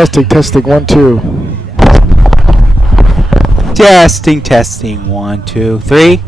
Testing, testing, 1, 2. Testing, testing, 1, 2, 3.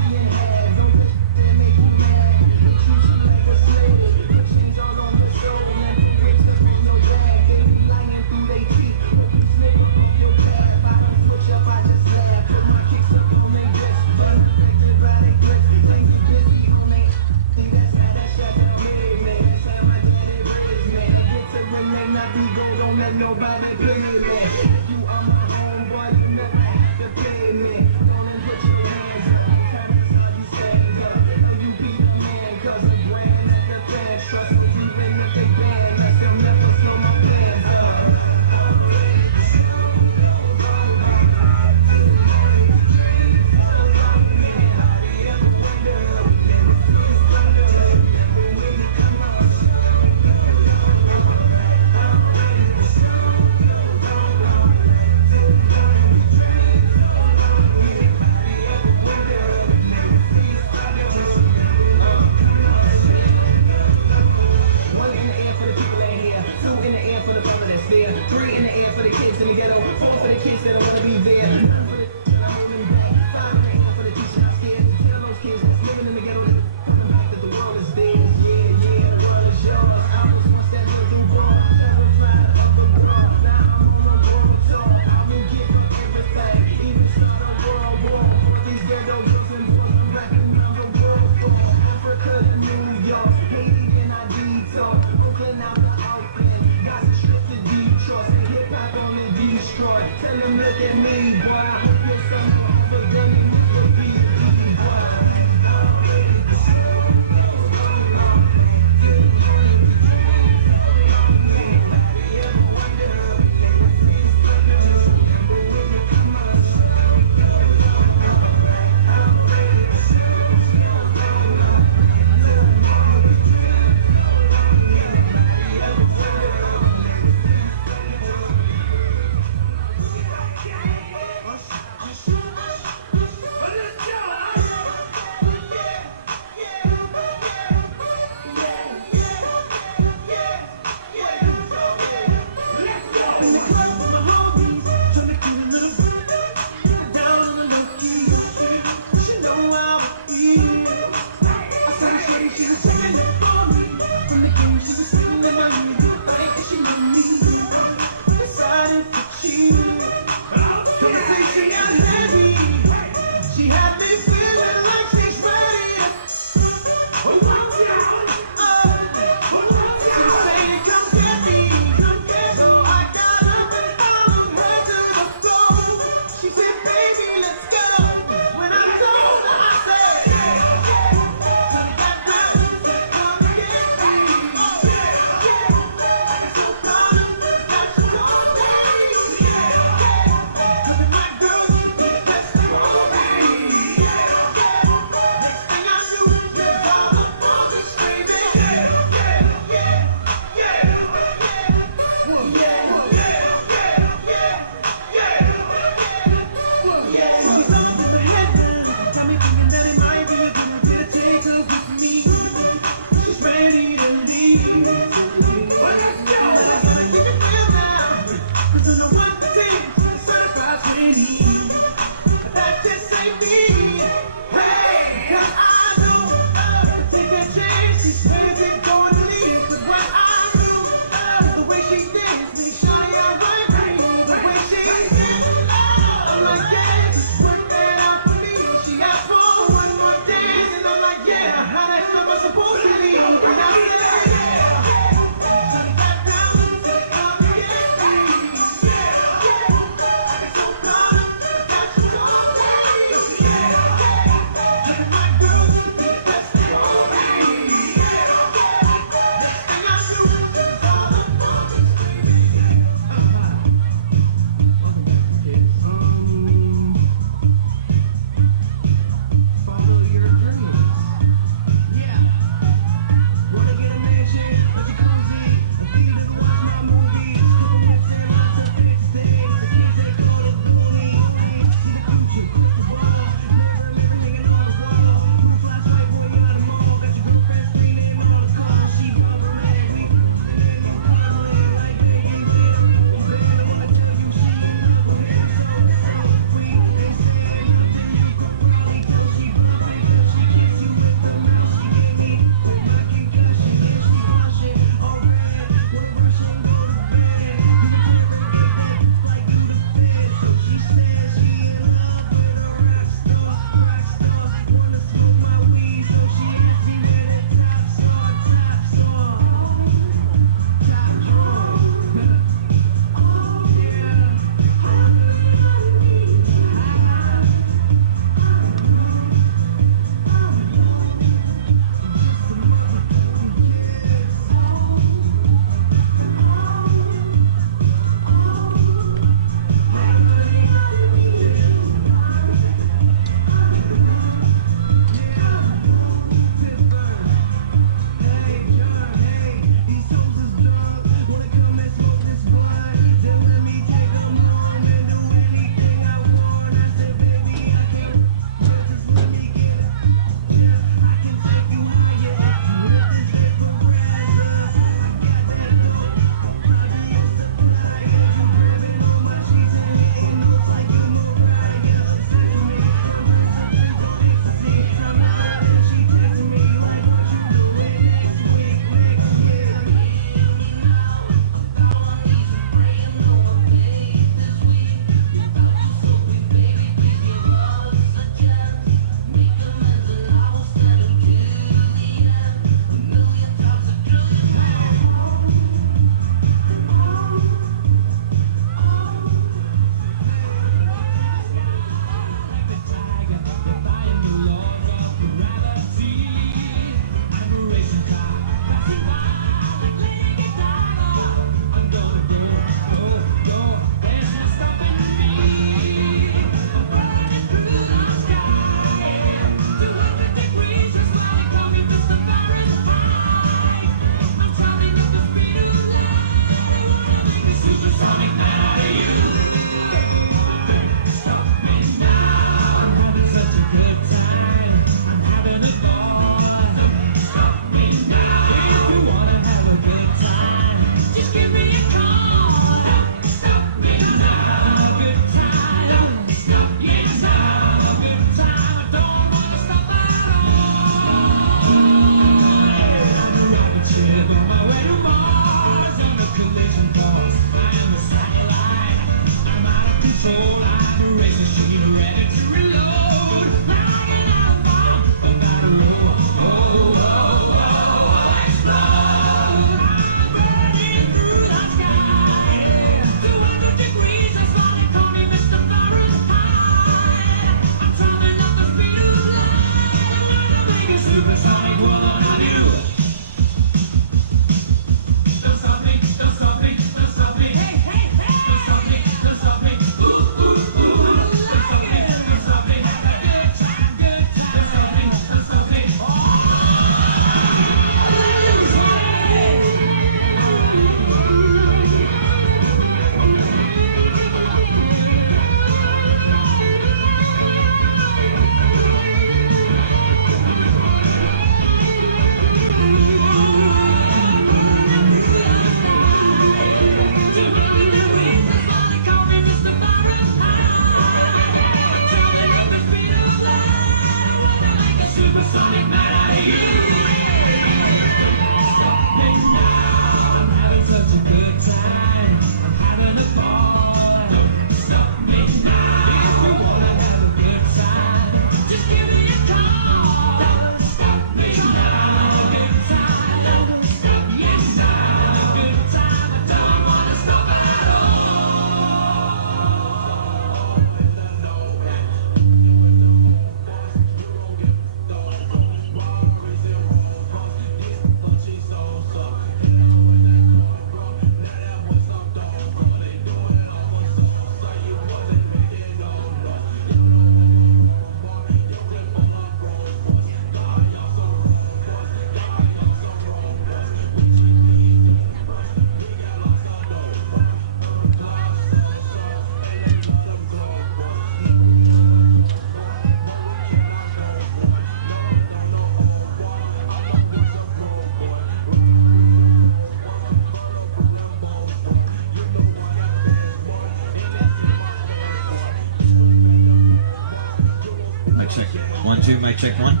2, mic check 1.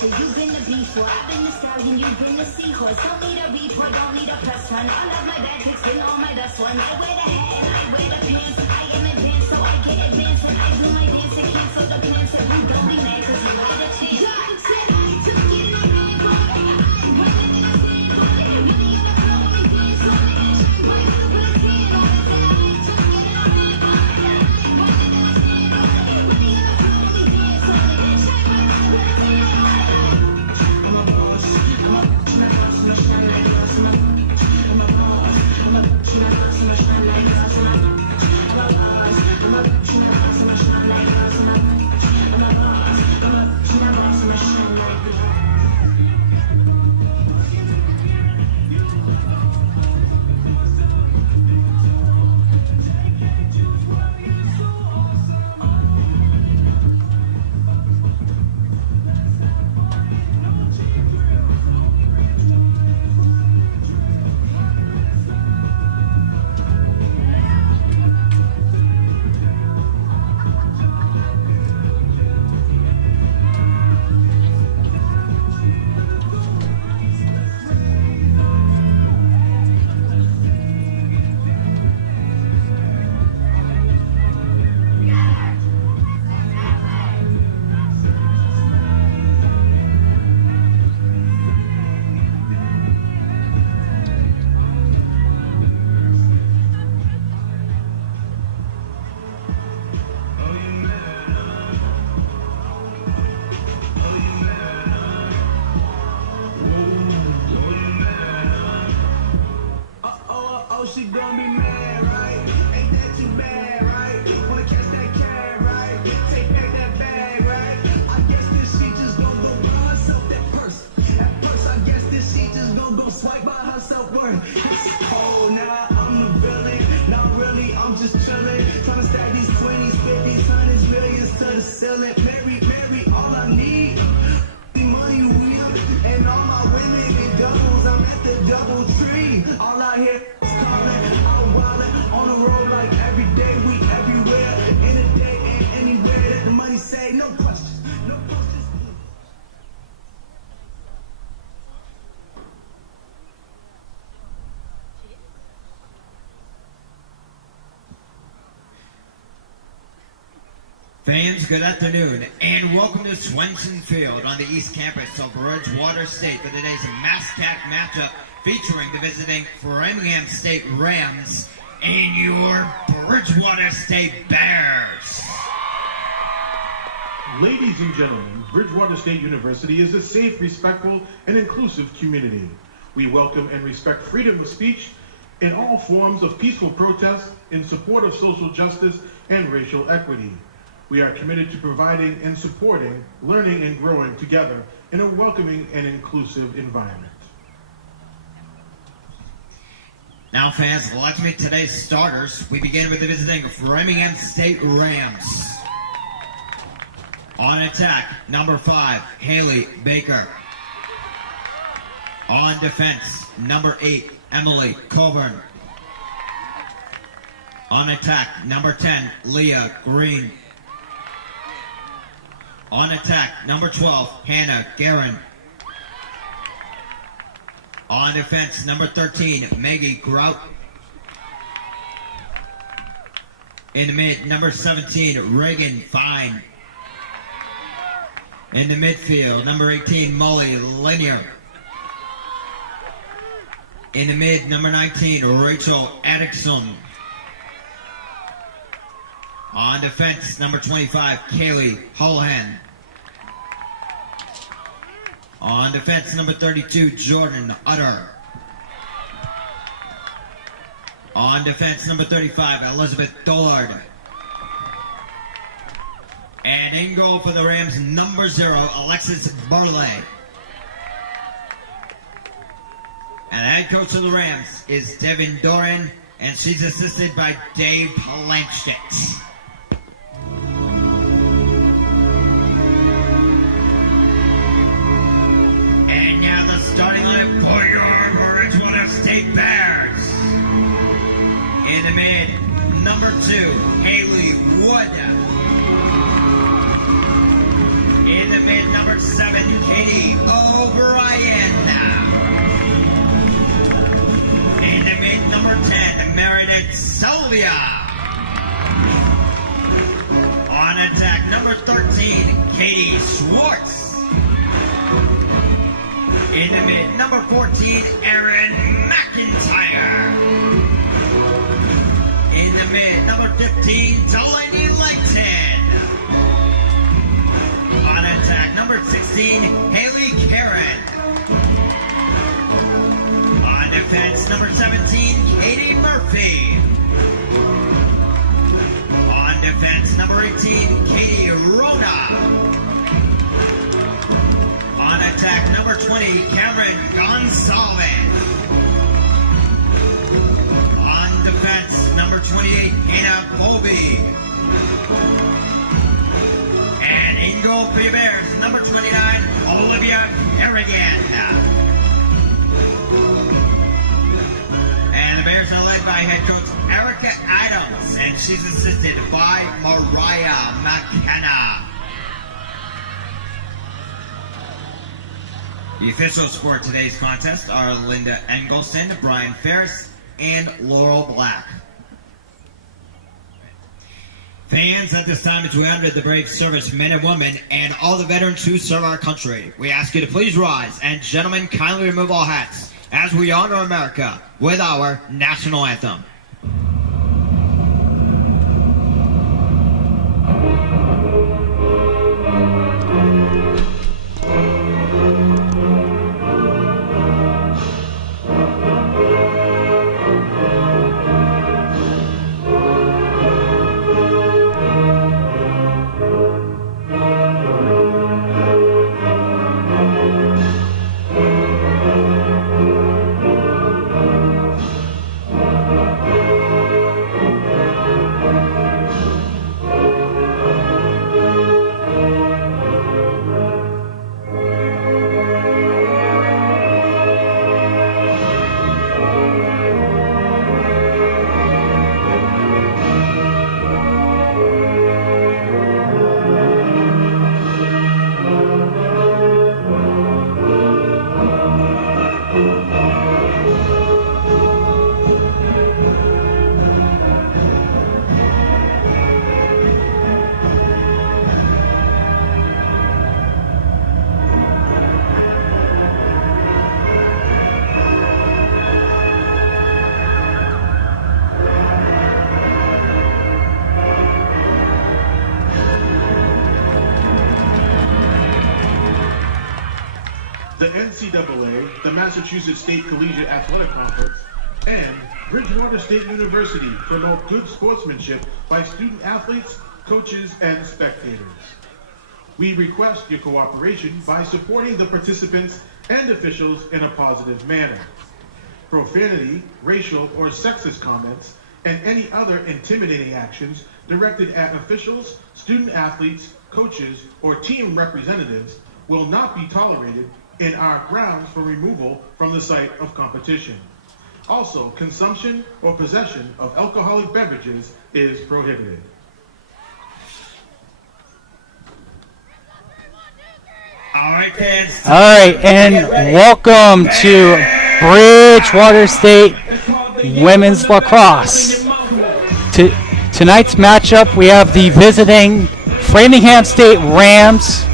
You've been the beast, I've been the stallion, you've been the seahorse. Don't need a report, don't need a press run. All of my bad tricks been all my best one. I wear the hat and I wear the pants. I am advanced, so I get advanced. And I do my dance and cancel the plans. So you don't be mad, cause you had a chance. I said I took it and I bought it. I went in the sand on it. Money in the flow and dance on it. Shine bright, put a tan on it. Said I took it and I bought it. I went in the sand on it. Money in the flow and dance on it. Shine bright, put a tan on it. She gon' be mad, right? Ain't that too bad, right? Wanna catch that cat, right? Take back that bag, right? I guess this she just gon' go buy herself that purse. That purse, I guess this she just gon' go swipe by her self-worth. Oh, now I'm the villain. Not really, I'm just chillin'. Tryna stack these 20s, 50s, 100s, millions to the ceiling. Mary, all I need. Money wheel, and all my women in doubles. I'm at the double tree. All I hear is calling, I'm wildin' on the road like every day, we everywhere, in a day and anywhere that the money say, no questions, no questions. Fans, good afternoon, and welcome to Swenson Field on the East Campus of Bridgewater State for today's MASCAC matchup featuring the visiting Framingham State Rams and your Bridgewater State Bears. Ladies and gentlemen, Bridgewater State University is a safe, respectful, and inclusive community. We welcome and respect freedom of speech in all forms of peaceful protest in support of social justice and racial equity. We are committed to providing and supporting learning and growing together in a welcoming and inclusive environment. Now, fans, let's meet today's starters. We begin with the visiting Framingham State Rams. On attack, number 5, Haley Baker. On defense, number 8, Emily Coburn. On attack, number 10, Leah Green. On attack, number 12, Hannah Guerin. On defense, number 13, Maggie Grout. In the mid, number 17, Reagan Fine. In the midfield, number 18, Molly Linier. In the mid, number 19, Rachel Atkinson. On defense, number 25, Kaylee Holohan. On defense, number 32, Jordan Utter. On defense, number 35, Elizabeth Dollard. And in goal for the Rams, number 0, Alexis Barley. And the head coach of the Rams is Devin Doran, and she's assisted by Dave Palanchit. And now the starting lineup for your Bridgewater State Bears. In the mid, number 2, Haley Wood. In the mid, number 7, Katie O'Brien. In the mid, number 10, Meredith Sylvia. On attack, number 13, Katie Schwartz. In the mid, number 14, Erin McIntyre. In the mid, number 15, Delaney Langton. On attack, number 16, Haley Karen. On defense, number 17, Katie Murphy. On defense, number 18, Katie Rona. On attack, number 20, Cameron Gonzalez. On defense, number 28, Hannah Colby. And in goal for the Bears, number 29, Olivia Harrigan. And the Bears are led by head coach Erica Adams, and she's assisted by Mariah McKenna. The officials for today's contest are Linda Engelston, Brian Ferris, and Laurel Black. Fans, at this time, as we honor the brave service men and women and all the veterans who serve our country, we ask you to please rise, and gentlemen, kindly remove all hats as we honor America with our national anthem. The NCAA, the Massachusetts State Collegiate Athletic Conference, and Bridgewater State University promote good sportsmanship by student athletes, coaches, and spectators. We request your cooperation by supporting the participants and officials in a positive manner. Profanity, racial, or sexist comments, and any other intimidating actions directed at officials, student athletes, coaches, or team representatives will not be tolerated and are grounds for removal from the site of competition. Also, consumption or possession of alcoholic beverages is prohibited. All right, kids. All right, and welcome to Bridgewater State Women's Lacrosse. Tonight's matchup, we have the visiting Framingham State Rams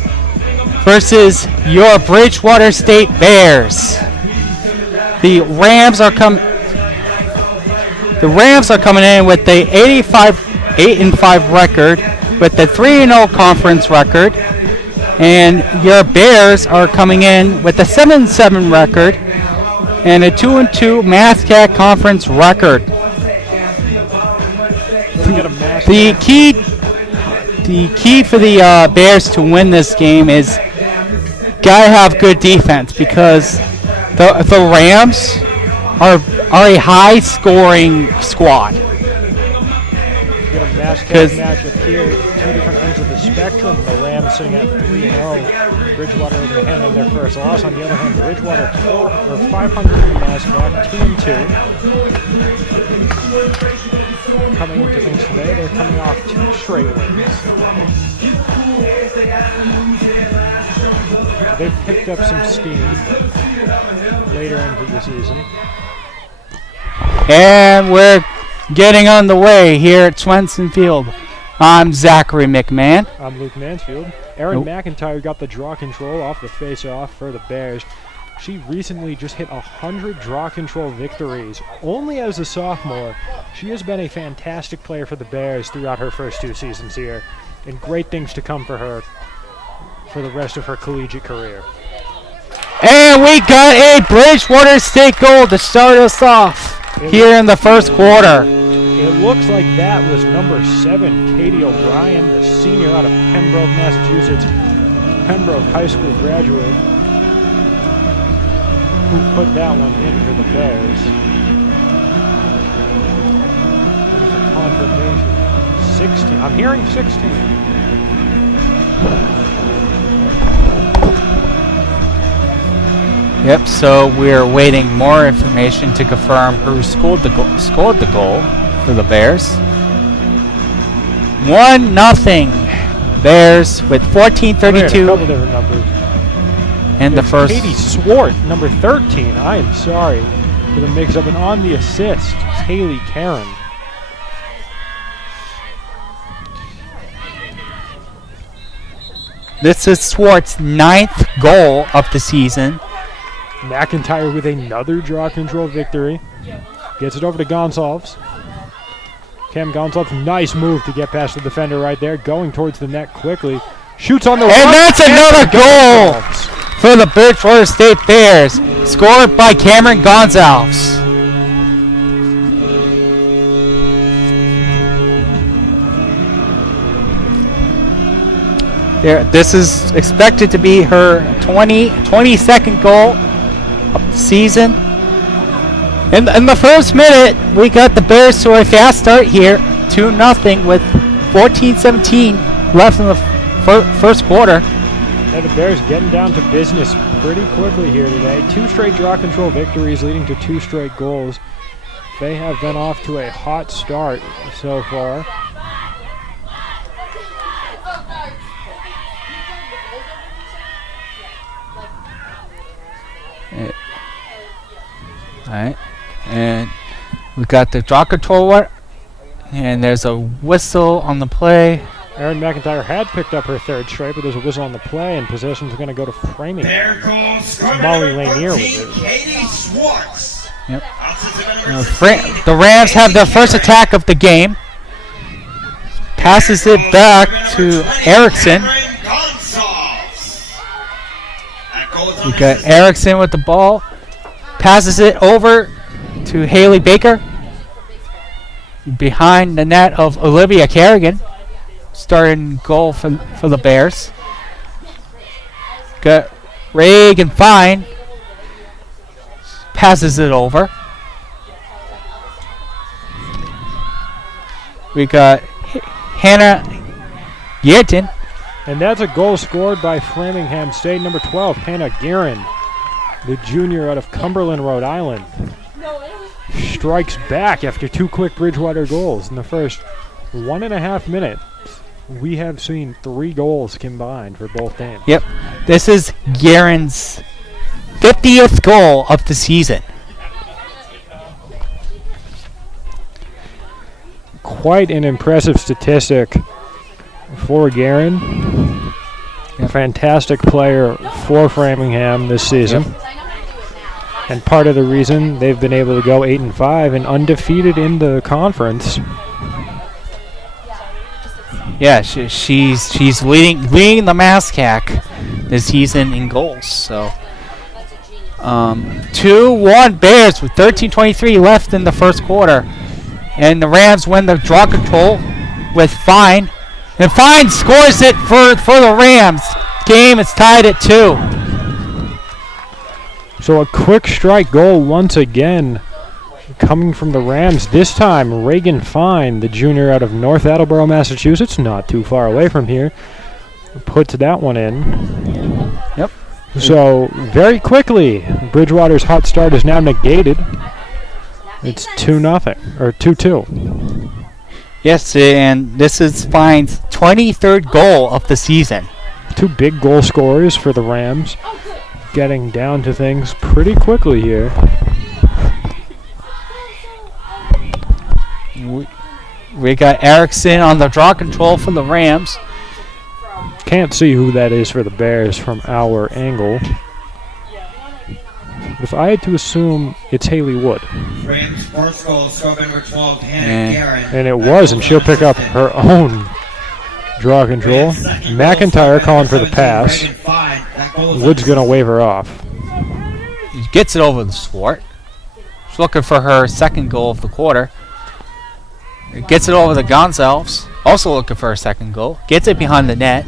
versus your Bridgewater State Bears. The Rams are coming in with the 8-5 record, with the 3-0 conference record, and your Bears are coming in with a 7-7 record and a 2-2 MASCAC conference record. The key for the Bears to win this game is gotta have good defense, because the Rams are a high-scoring squad. Get a MASCAC matchup here, two different ends of the spectrum. The Rams sitting at 3-0. Bridgewater over the hand in their first loss. On the other hand, Bridgewater 500 in the MASCAC, 2-2. Coming into things today, they're coming off 2 straight wins. So they've picked up some steam later into the season. And we're getting on the way here at Swenson Field. I'm Zachary McMahon. I'm Luke Mansfield. Erin McIntyre got the draw control off the face-off for the Bears. She recently just hit 100 draw control victories. Only as a sophomore, she has been a fantastic player for the Bears throughout her first 2 seasons here, and great things to come for her for the rest of her collegiate career. And we got a Bridgewater State goal to start us off here in the first quarter. It looks like that was number 7, Katie O'Brien, the senior out of Pembroke, Massachusetts, Pembroke High School graduate, who put that one in for the Bears. There's a confirmation. 16. I'm hearing 16. Yep, so we're waiting more information to confirm who scored the goal for the Bears. 1-0 Bears with 14:32 a couple different numbers. in the first. Katie Swart, number 13. I am sorry for the mix-up. And on the assist, Haley Karen. This is Swart's 9th goal of the season. McIntyre with another draw control victory. Gets it over to Gonsalves. Cam Gonsalves, nice move to get past the defender right there. Going towards the net quickly. Shoots on the And that's another goal for the Bridgewater State Bears, scored by Cameron Gonsalves. This is expected to be her 22nd goal of the season. In the first minute, we got the Bears to a fast start here, 2-0 with 14:17 left in the first quarter. And the Bears getting down to business pretty quickly here today. 2 straight draw control victories leading to 2 straight goals. They have been off to a hot start so far. Alright, and we got the draw controller, and there's a whistle on the play. Erin McIntyre had picked up her 3rd straight, but there's a whistle on the play, and possession's going to go to Framingham. There goes Molly Lanier with it. Katie Schwartz. Yep. The The Rams have their first attack of the game. Passes it back to Erickson. We got Erickson with the ball. Passes it over to Haley Baker. Behind the net of Olivia Kerrigan. Starting goal for the Bears. Got Reagan Fine. Passes it over. We got Hannah Yearton. And that's a goal scored by Framingham State, number 12, Hannah Guerin, the junior out of Cumberland, Rhode Island. Strikes back after 2 quick Bridgewater goals in the first 1.5 minutes. We have seen 3 goals combined for both teams. Yep. This is Guerin's 50th goal of the season. Quite an impressive statistic for Guerin. A fantastic player for Framingham this season. And part of the reason they've been able to go 8-5 and undefeated in the conference. Yeah, she's leading the MASCAC this season in goals. So 2-1 Bears with 13:23 left in the first quarter, and the Rams win the draw control with Fine, and Fine scores it for the Rams. Game is tied at 2. So a quick strike goal once again coming from the Rams. This time, Reagan Fine, the junior out of North Attleboro, Massachusetts, not too far away from here, puts that one in. Yep. So very quickly, Bridgewater's hot start is now negated. It's 2-0 or 2-2. Yes, and this is Fine's 23rd goal of the season. 2 big goal scorers for the Rams. Getting down to things pretty quickly here. We got Erickson on the draw control for the Rams. Can't see who that is for the Bears from our angle. If I had to assume, it's Haley Wood. Rams first goal, scored by number 12, Hannah Guerin. And it was, and she'll pick up her own draw control. McIntyre calling for the pass. Wood's going to wave her off. He gets it over the Swart. She's looking for her second goal of the quarter. Gets it over the Gonzalez. Also looking for her second goal. Gets it behind the net.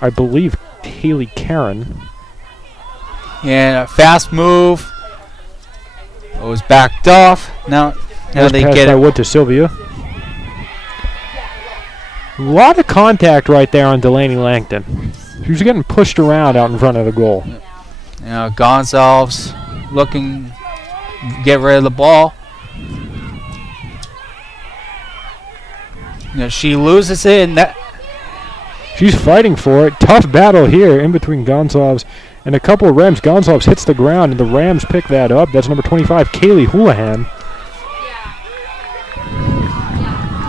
I believe Haley Karen. And a fast move. It was backed off. Now they Passed get by it. Wood to Sylvia. A lot of contact right there on Delaney Langton. She was getting pushed around out in front of the goal. Gonzalez looking to get rid of the ball. She loses it, and that She's fighting for it. Tough battle here in between Gonzalez and a couple of Rams. Gonzalez hits the ground, and the Rams pick that up. That's number 25, Kaylee Houlihan.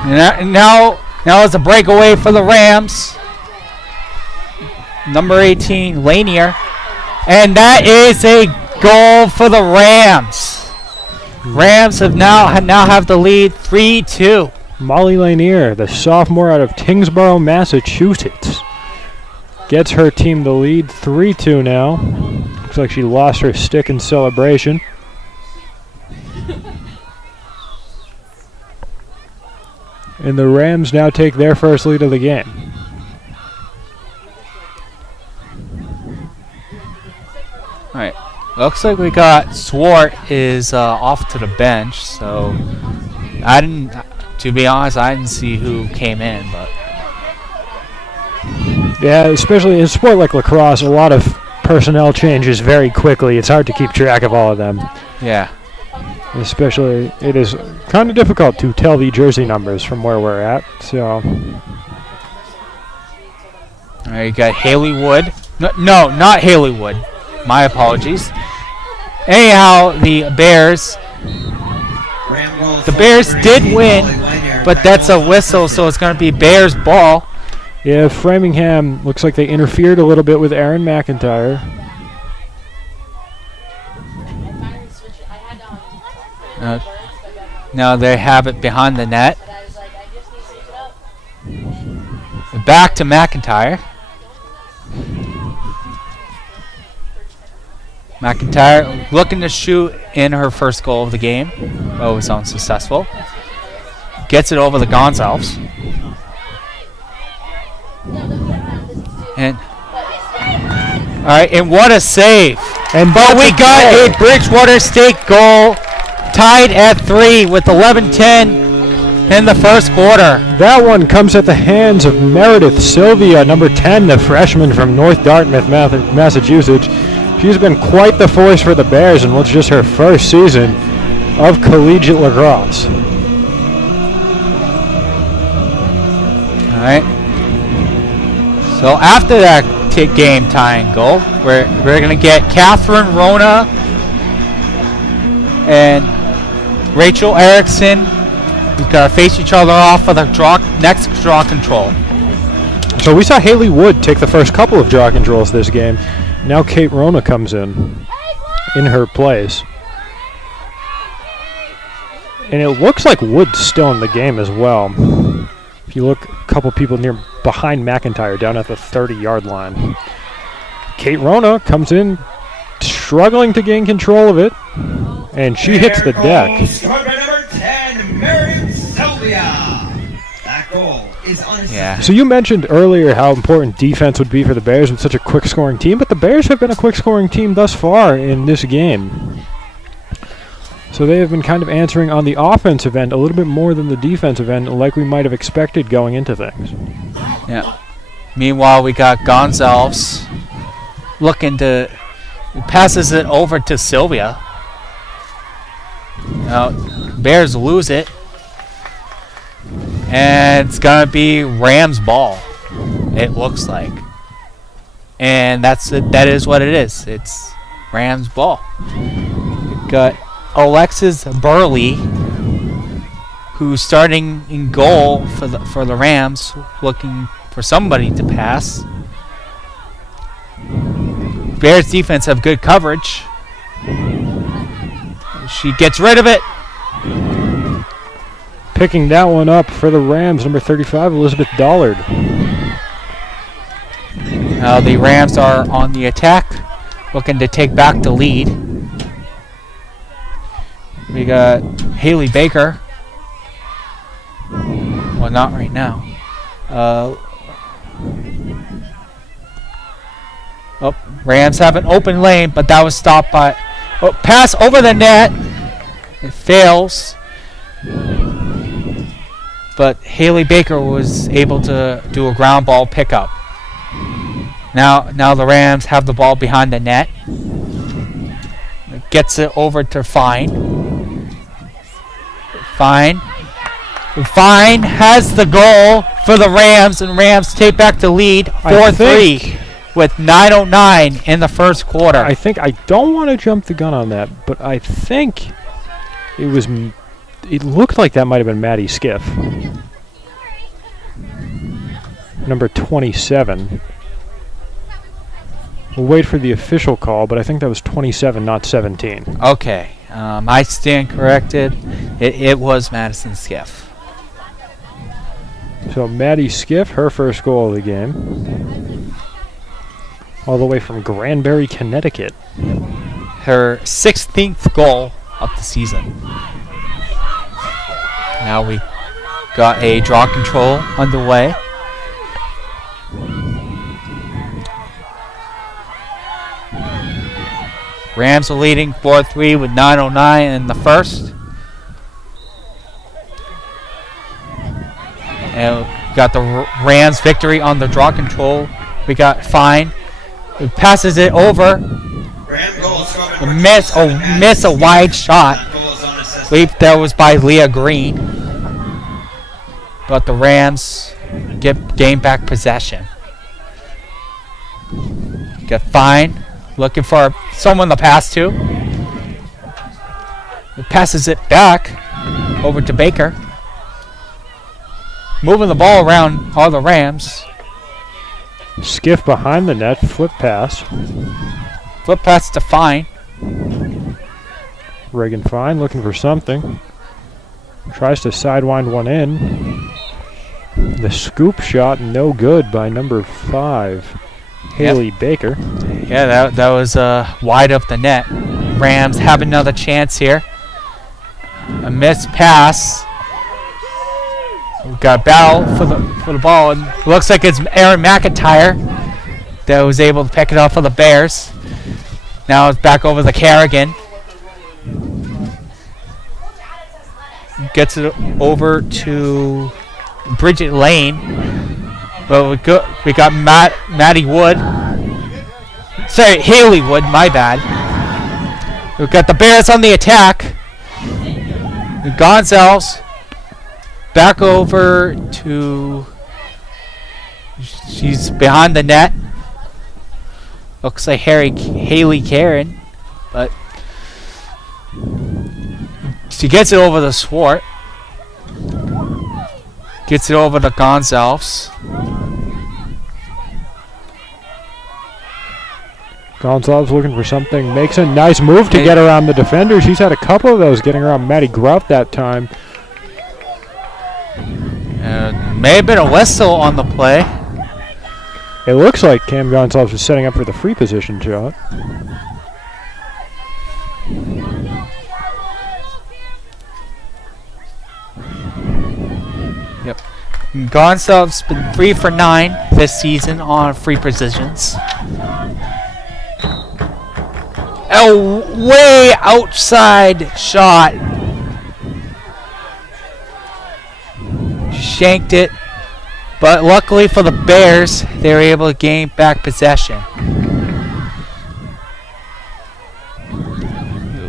and now it's a breakaway for the Rams. Number 18, Lanier. And that is a goal for the Rams. Rams have now have the lead 3-2. Molly Lanier, the sophomore out of Tingsboro, Massachusetts, gets her team the lead 3-2 now. Looks like she lost her stick in celebration. And the Rams now take their first lead of the game. All right. Looks like we got Swart is off to the bench, so to be honest, I didn't see who came in, but Yeah, especially in a sport like lacrosse, a lot of personnel changes very quickly. It's hard to keep track of all of them. yeah. Especially, it is kind of difficult to tell the jersey numbers from where we're at. So, All right, you got Haley Wood. No, not Haley Wood. My apologies. Anyhow, the Bears did win, but that's a whistle, so it's going to be Bears ball. yeah, Framingham looks like they interfered a little bit with Erin McIntyre. Now they have it behind the net. Back to McIntyre. McIntyre looking to shoot in her first goal of the game. Oh, it was unsuccessful. Gets it over the Gonzalez. And all right, and what a save! But we got a Bridgewater State goal, tied at 3 with 11:10 in the first quarter. That one comes at the hands of Meredith Sylvia, number 10, the freshman from North Dartmouth, Massachusetts. She's been quite the force for the Bears in what's just her first season of collegiate lacrosse. All right. So after that game tying goal, we're going to get Catherine Rona and Rachel Erickson. We've got to face each other off for the next draw control. So we saw Haley Wood take the first couple of draw controls this game. Now Kate Rona comes in her place. And it looks like Wood's still in the game as well. If you look, a couple people behind McIntyre down at the 30-yard line. Kate Rona comes in, struggling to gain control of it, and she hits the deck. Scored by number 10, Marion Sylvia. That goal is unassisted. Yeah. So you mentioned earlier how important defense would be for the Bears with such a quick-scoring team, but the Bears have been a quick-scoring team thus far in this game. So they have been kind of answering on the offensive end a little bit more than the defensive end, like we might have expected going into things. Yeah. Meanwhile, we got Gonzalez looking to passes it over to Sylvia. Now, Bears lose it, and it's gonna be Rams' ball. It looks like, and that is what it is. It's Rams' ball. We got Alexis Burley, who's starting in goal for the Rams, looking for somebody to pass. Bears defense have good coverage. She gets rid of it. Picking that one up for the Rams, number 35, Elizabeth Dollard. Now the Rams are on the attack, looking to take back the lead. We got Haley Baker. Well, not right now. Rams have an open lane, but that was stopped by... pass over the net. It fails. But Haley Baker was able to do a ground ball pickup. Now the Rams have the ball behind the net. Gets it over to Fine. Fine has the goal for the Rams, and Rams take back the lead 4-3 with 9:09 in the first quarter. I don't want to jump the gun on that, but I think it looked like that might have been Maddie Skiff. Number 27. We'll wait for the official call, but I think that was 27, not 17. Okay. I stand corrected. It was Madison Skiff. So Maddie Skiff, her first goal of the game. All the way from Granbury, Connecticut. Her 16th goal of the season. Now we got a draw control underway. Rams are leading 4-3 with 9:09 in the first. And we got the Rams victory on the draw control. We got Fine. It passes it over. Miss a wide shot. I believe that was by Leah Green. But the Rams gain back possession. Got Fine. Looking for someone to pass to. It passes it back over to Baker. Moving the ball around all the Rams. Skiff behind the net, flip pass. Flip pass to Fine. Reagan Fine looking for something. Tries to sidewind one in. The scoop shot no good by number 5. Haley Baker. Yeah, that was wide of the net. Rams have another chance here. A missed pass. We've got a battle for the ball, and looks like it's Erin McIntyre that was able to pick it up for the Bears. Now it's back over to Kerrigan. Gets it over to Bridget Lane. But we got Maddie Wood. Sorry, Haley Wood, my bad. We've got the Bears on the attack. Gonzalez back over to... She's behind the net. Looks like Haley Karen. But she gets it over the Swart. Gets it over to Gonzalez. Gonzalez looking for something. Makes a nice move to get around the defender. She's had a couple of those getting around Maddie Grout that time. May have been a whistle on the play. It looks like Cam Gonzalez was setting up for the free position shot. Yep. Gonzalez been 3 for 9 this season on free positions. A way outside shot. Shanked it, but luckily for the Bears, they were able to gain back possession.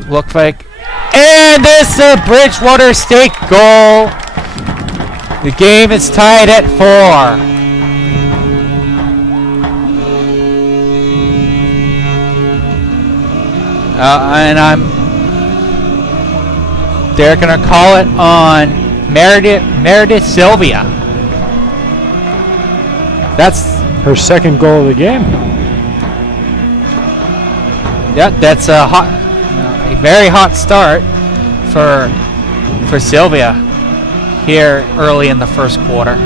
Looks like, and this is a Bridgewater State goal. The game is tied at 4. And they're gonna call it on Meredith Sylvia. That's her second goal of the game. Yeah, that's a very hot start for Sylvia here early in the first quarter.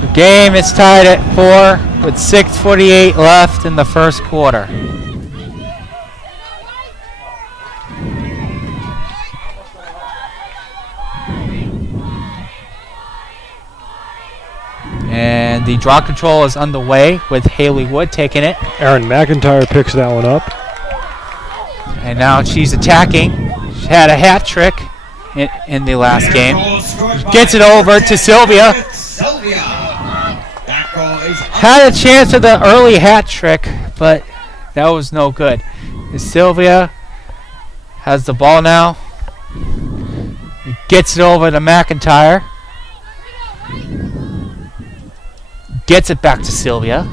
The game is tied at 4 with 6:48 left in the first quarter. And the draw control is underway with Haley Wood taking it. Erin McIntyre picks that one up. And now she's attacking. She had a hat trick in the last game. Gets it over to Sylvia. Had a chance for the early hat trick, but that was no good. Sylvia has the ball now. Gets it over to McIntyre. Gets it back to Sylvia.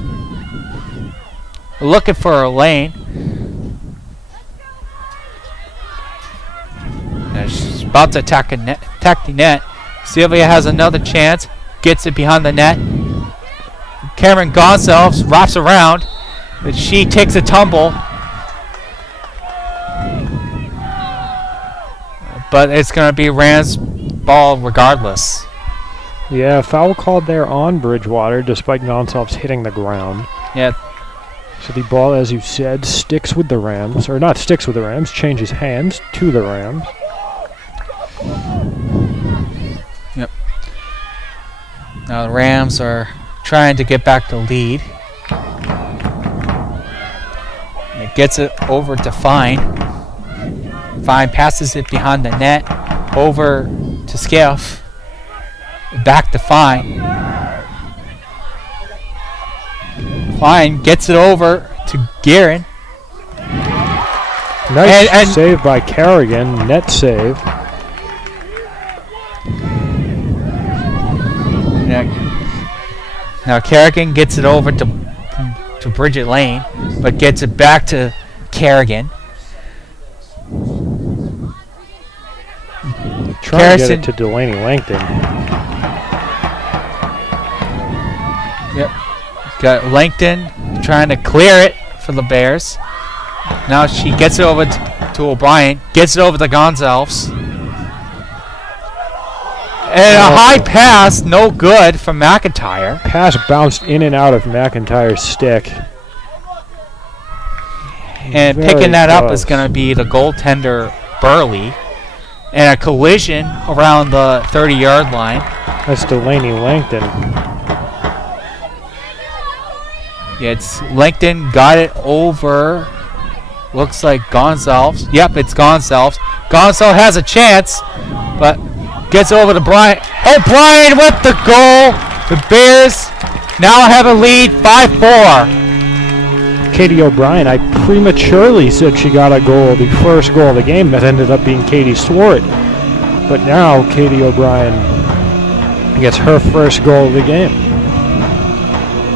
Looking for a lane. Now she's about to attack the net. Sylvia has another chance. Gets it behind the net. Cameron Gonzalez wraps around, but she takes a tumble. But it's going to be Rams' ball regardless. Yeah, foul called there on Bridgewater, despite Gonzalez hitting the ground. Yeah. So the ball, as you said, sticks with the Rams. Or not sticks with the Rams, changes hands to the Rams. Yep. Now the Rams are trying to get back the lead. It gets it over to Fine. Fine passes it behind the net, over to Scaff. Back to Fine. Fine gets it over to Guerin. Nice save by Kerrigan, net save. Now Kerrigan gets it over to Bridget Lane, but gets it back to Kerrigan. Trying to get it to Delaney Langton. Yep. Got Langton trying to clear it for the Bears. Now she gets it over to O'Brien. Gets it over to Gonzalez. And a high pass, no good from McIntyre. Pass bounced in and out of McIntyre's stick. And Very picking that up close. is going to be the goaltender, Burley. And a collision around the 30-yard line. That's Delaney Langton. Yeah, it's Langton got it over. Looks like Gonzalez. Yep, it's Gonzalez. Gonzalez has a chance, but gets over to Bryant. O'Brien with the goal. The Bears now have a lead, 5-4. Katie O'Brien, I prematurely said she got a goal, the first goal of the game. That ended up being Katie Swart. But now Katie O'Brien gets her first goal of the game.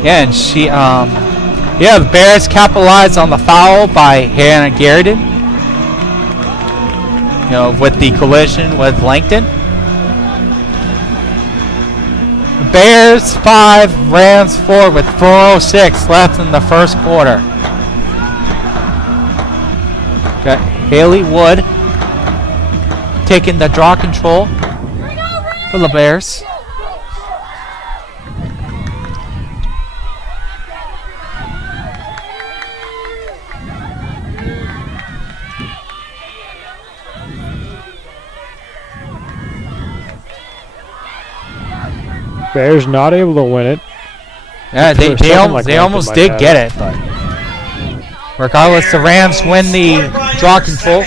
Yeah, and she, the Bears capitalized on the foul by Hannah Garrison. With the collision with Langton. Bears 5, Rams 4 with 4:06 left in the first quarter. Got Haley Wood taking the draw control for the Bears. Bears not able to win it. Yeah, For a second, they almost did get it, but regardless, the Rams win the draw control.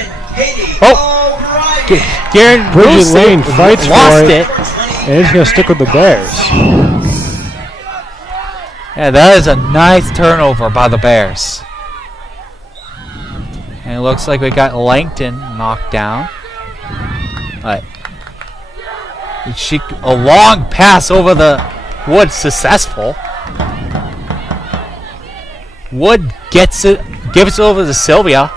Oh, Garen Bridget Lane fights lost for it. And he's going to stick with the Bears. Yeah, that is a nice turnover by the Bears. And it looks like we got Langton knocked down. But a long pass over the Wood successful. Wood gives it over to Sylvia.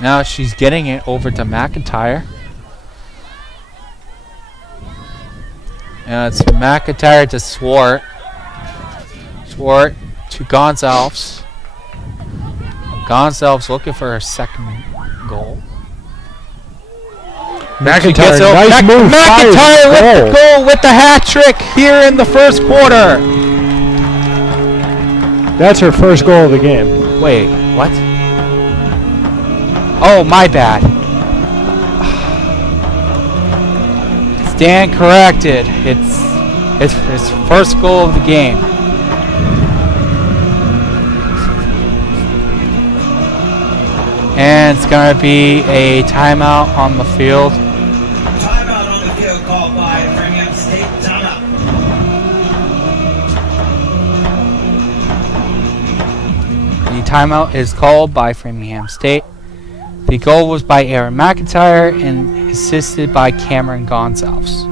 Now she's getting it over to McIntyre. And it's McIntyre to Swart. Swart to Gonzalez. Gonzalez looking for her second goal. McIntyre, nice move. McIntyre with the goal with the hat trick here in the first quarter. That's her first goal of the game. Wait, what? Oh, my bad. Stand corrected. It's his first goal of the game. And it's going to be a timeout on the field. Timeout on the field called by Framingham State. Timeout. The timeout is called by Framingham State. The goal was by Aaron McIntyre and assisted by Cameron Gonzalez.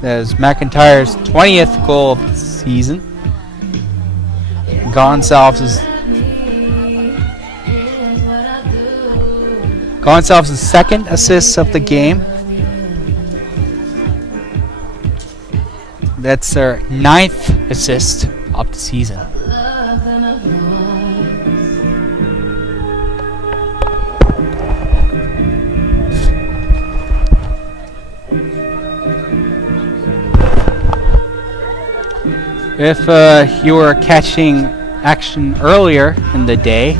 That is McIntyre's 20th goal of the season. Gonzalez's second assist of the game. That's their 9th assist of the season. If you were catching action earlier in the day,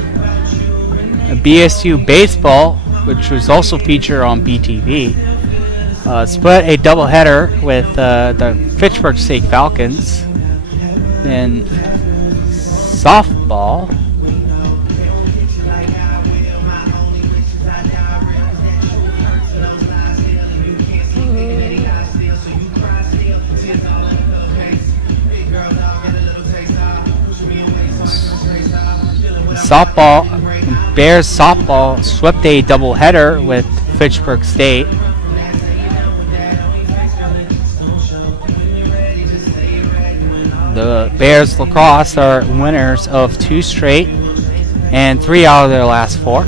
BSU baseball, which was also featured on BTV, split a doubleheader with the Fitchburg State Falcons. Then softball, Bears softball swept a doubleheader with Fitchburg State. The Bears lacrosse are winners of 2 straight and 3 out of their last 4.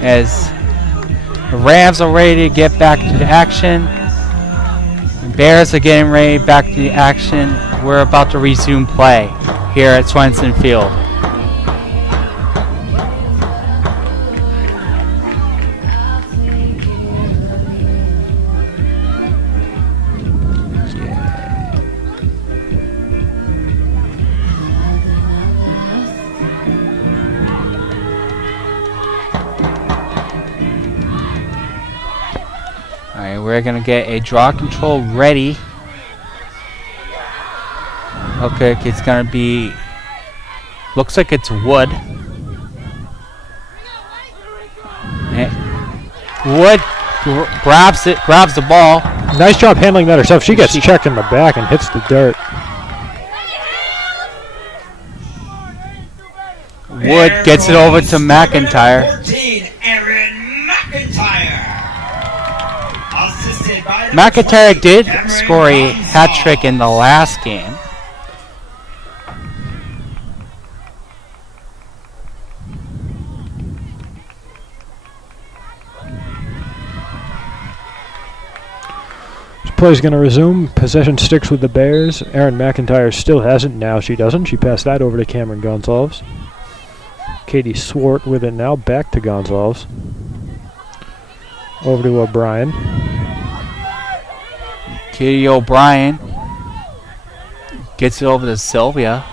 As the Rams are ready to get back to the action, the Bears are getting ready back to the action. We're about to resume play here at Swenson Field. Alright, we're gonna get a draw control ready. Okay, it's gonna be, looks like it's Wood. Wood grabs the ball. Nice job handling that herself. She gets checked in the back and hits the dirt. Wood gets it over to McIntyre. 14, Aaron McIntyre. Assisted by McIntyre 20, did Cameron score a hat trick in the Gonzalez. last game. Play's going to resume. Possession sticks with the Bears. Erin McIntyre still hasn't. Now she doesn't. She passed that over to Cameron Gonzalez. Katie Swart with it now. Back to Gonzalez. Over to O'Brien. Katie O'Brien gets it over to Sylvia.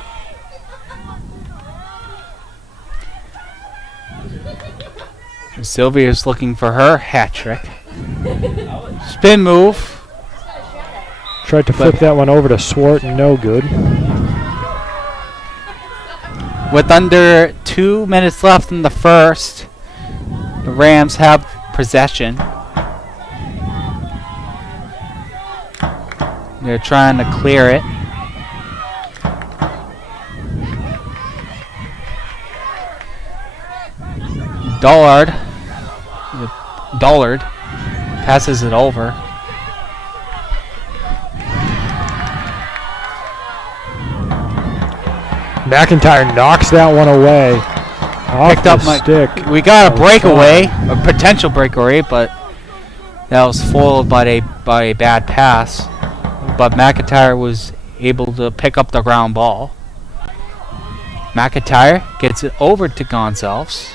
Sylvia's looking for her hat trick. Spin move. Tried to flip that one over to Swart. No good. With under 2 minutes left in the first, the Rams have possession. They're trying to clear it. Dollard passes it over. McIntyre knocks that one away. Off Picked up the my stick. We got a Oh, breakaway, a potential breakaway, but that was foiled by a bad pass. But McIntyre was able to pick up the ground ball. McIntyre gets it over to Gonzalez.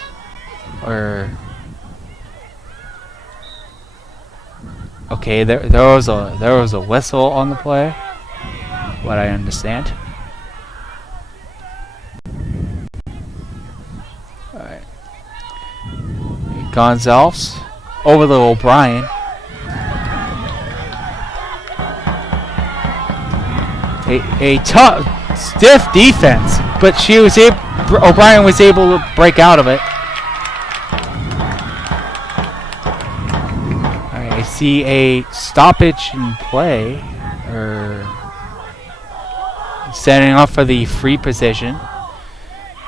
Okay, there was a whistle on the play. What I understand. Alright. Gonzalez over to O'Brien. A tough, stiff defense, but O'Brien was able to break out of it. Alright, I see a stoppage in play, or setting up for the free position.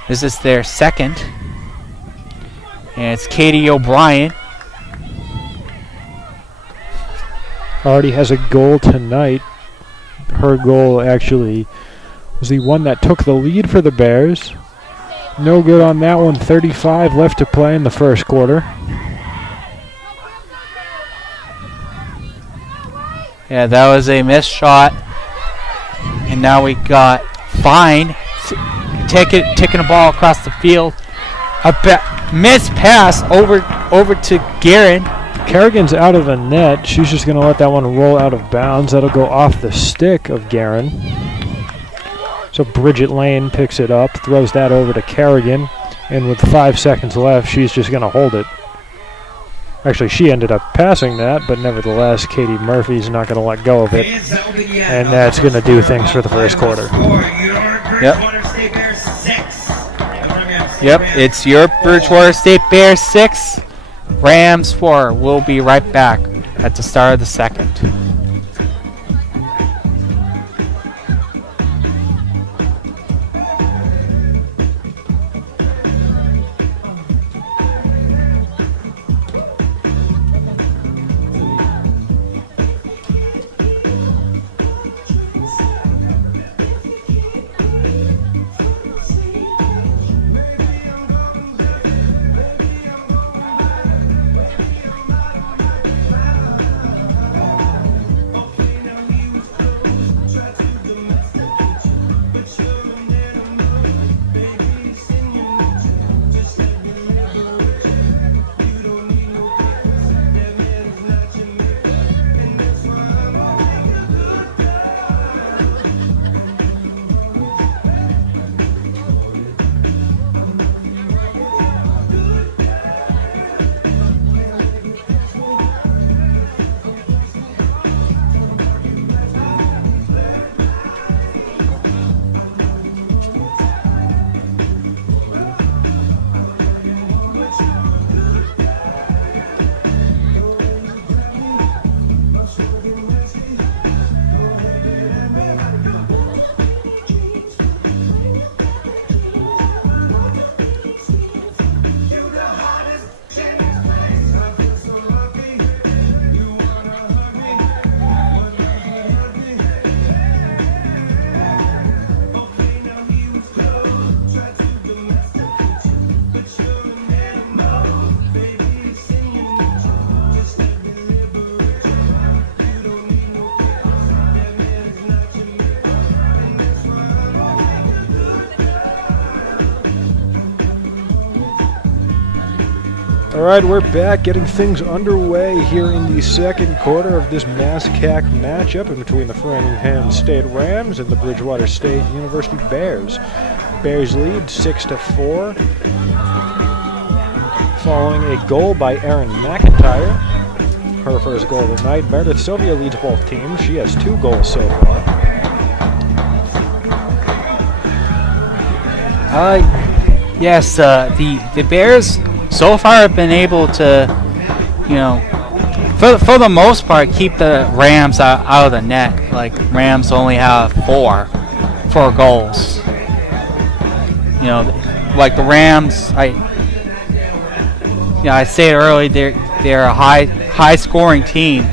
This is their second, and it's Katie O'Brien. Already has a goal tonight. Her goal actually was the one that took the lead for the Bears. No good on that one. 35 left to play in the first quarter. Yeah, that was a missed shot. And now we got Fine taking a ball across the field. A missed pass over to Guerin. Kerrigan's out of the net. She's just going to let that one roll out of bounds. That'll go off the stick of Guerin. So Bridget Lane picks it up, throws that over to Kerrigan, and with 5 seconds left, she's just going to hold it. Actually, she ended up passing that, but nevertheless, Katie Murphy's not going to let go of it. And that's going to do things for the first quarter. Yep, it's your Bridgewater State Bears 6, Rams 4. We'll be right back at the start of the second. All right, we're back getting things underway here in the second quarter of this MASCAC matchup in between the Framingham State Rams and the Bridgewater State University Bears. Bears lead 6-4. Following a goal by Erin McIntyre. Her first goal of the night. Meredith Sylvia leads both teams. She has 2 goals so far. Yes, the Bears so far have been able to, for the most part, keep the Rams out of the net. Like, Rams only have 4 goals. Like the Rams, I said earlier, they're a high scoring team.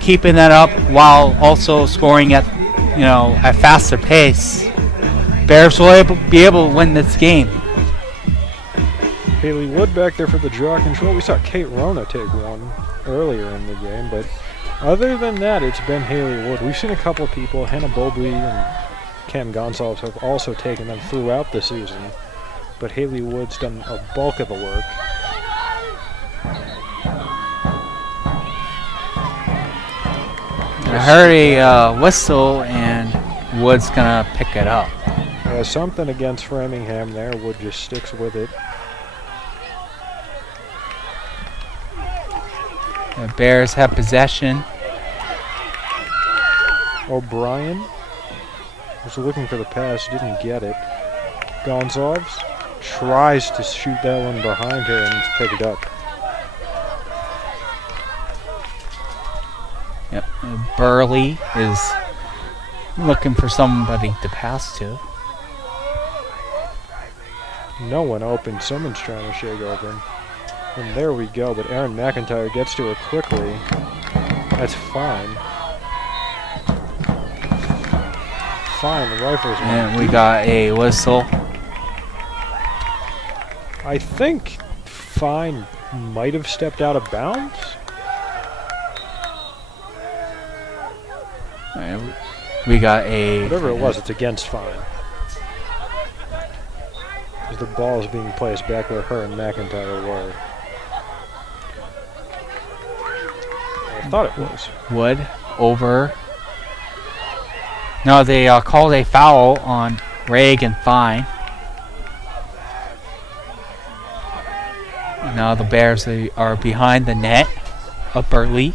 Keeping that up while also scoring at a faster pace. Bears will be able to win this game. Haley Wood back there for the draw control. We saw Kate Rona take one earlier in the game, but other than that, it's been Haley Wood. We've seen a couple of people, Hannah Bobley and Cam Gonsalves, have also taken them throughout the season, but Haley Wood's done a bulk of the work. I heard a whistle, and Wood's gonna pick it up. Yeah, something against Framingham there. Wood just sticks with it. The Bears have possession. O'Brien was looking for the pass, didn't get it. Gonsalves tries to shoot that one behind her and it's picked up. Yep. Burley is looking for somebody to pass to. No one open. Someone's trying to shake open. And there we go, but Erin McIntyre gets to her quickly. That's fine. Fine, the rifles. And we got a whistle. I think Fine might have stepped out of bounds. We got a... Whatever it was, it's against Fine. Because the ball is being placed back where her and McIntyre were. I thought it was. Wood over. No, they called a foul on Reg and Fine. Now the Bears are behind the net of Burley.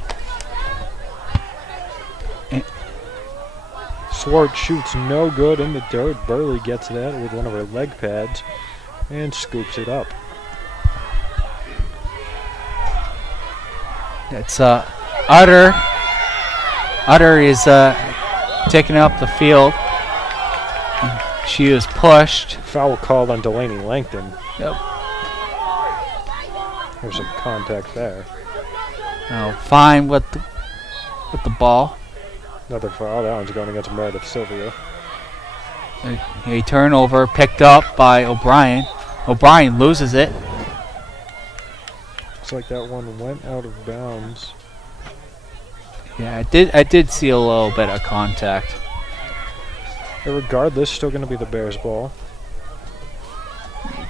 Swart shoots no good in the dirt. Burley gets that with one of her leg pads and scoops it up. It's Utter. Utter is taking up the field. She is pushed. Foul called on Delaney Langton. Yep. There's some contact there. Now Fine with the ball. Another foul. That one's going against Meredith Sylvia. A turnover picked up by O'Brien. O'Brien loses it. Looks like that one went out of bounds. Yeah, I did see a little bit of contact. But regardless, still going to be the Bears' ball.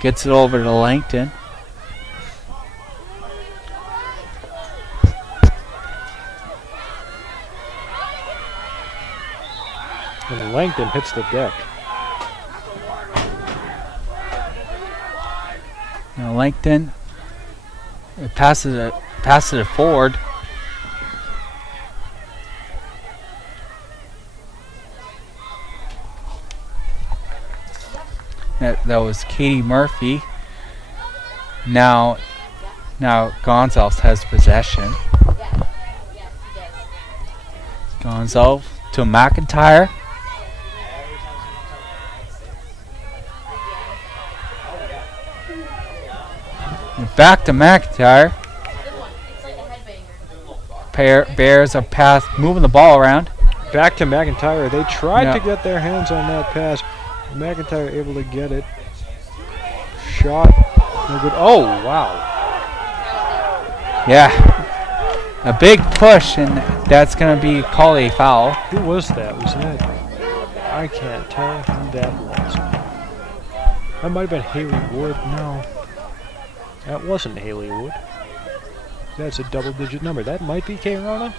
Gets it over to Langton. And Langton hits the deck. Now Langton passes it forward. That was Katie Murphy. Now Gonzalez has possession. Gonzalez to McIntyre. And back to McIntyre. Bears are moving the ball around. Back to McIntyre. They tried to get their hands on that pass. McIntyre able to get it. Shot. No good. Oh, wow. Yeah. A big push, and that's going to be called a foul. Who was that? Was that? I can't tell who that was. That might have been Haley Wood. No. That wasn't Haley Wood. That's a double-digit number. That might be Kayrona.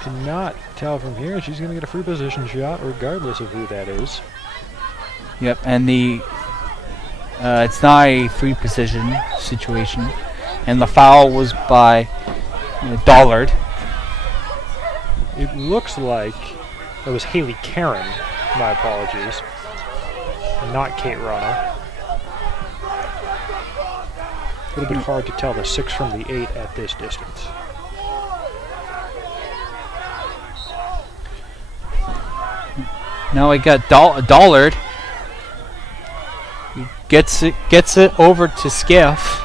Cannot tell from here. She's going to get a free position shot regardless of who that is. Yep, and it's not a free position situation. And the foul was by Dollard. It looks like it was Haley Karen. My apologies. Not Kate Rana. A little bit hard to tell the 6 from the 8 at this distance. Now we got Dollard. He gets it over to Skiff.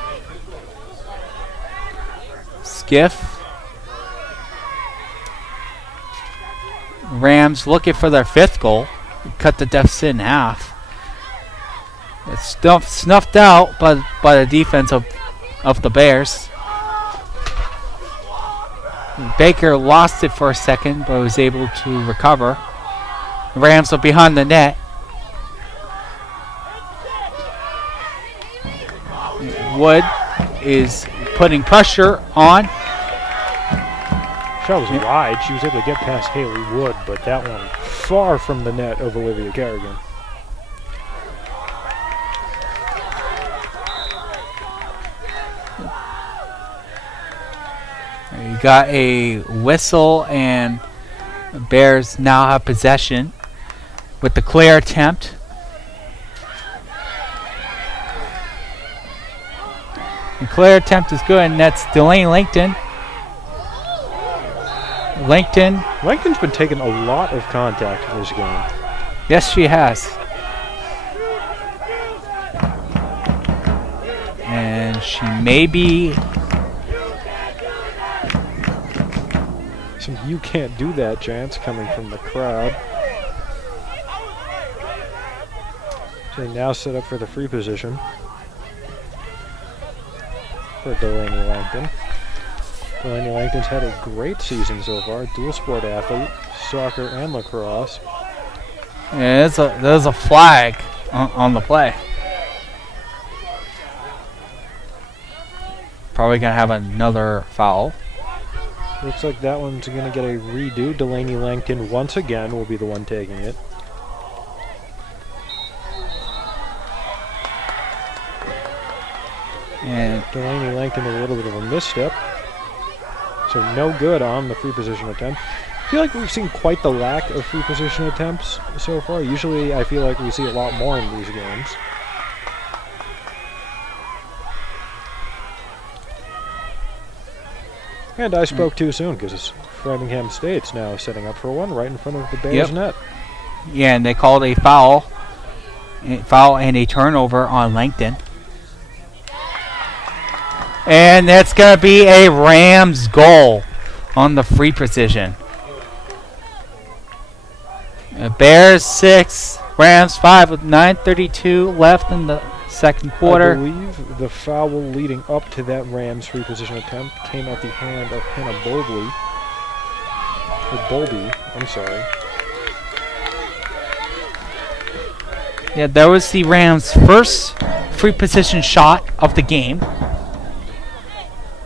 Rams looking for their 5th goal. Cut the deficit in half. It's snuffed out by the defense of the Bears. Baker lost it for a second, but was able to recover. The Rams are behind the net. Wood is putting pressure on. Shot was wide. She was able to get past Haley Wood, but that one far from the net of Olivia Kerrigan. You got a whistle, and the Bears now have possession with the clear attempt. The clear attempt is good, and that's Delaney Langton. Langton's been taking a lot of contact in this game. Yes, she has. And she may be... Some "you can't do that" chants coming from the crowd. So they now set up for the free position for Delaney Langton. Delaney Langton's had a great season so far. Dual sport athlete, soccer and lacrosse. Yeah, there's a flag on the play. Probably going to have another foul. Looks like that one's going to get a redo. Delaney Langton once again will be the one taking it. And Delaney Langton a little bit of a misstep. So no good on the free position attempt. I feel like we've seen quite the lack of free position attempts so far. Usually I feel like we see a lot more in these games. And I spoke too soon because Framingham State's now setting up for one right in front of the Bears net. Yeah, and they called a foul and a turnover on Langton. And that's going to be a Rams goal on the free position. Bears 6, Rams 5 with 9:32 left in the second quarter. I believe the foul leading up to that Rams free position attempt came at the hand of Hannah Bowlby, I'm sorry. Yeah, that was the Rams' first free position shot of the game.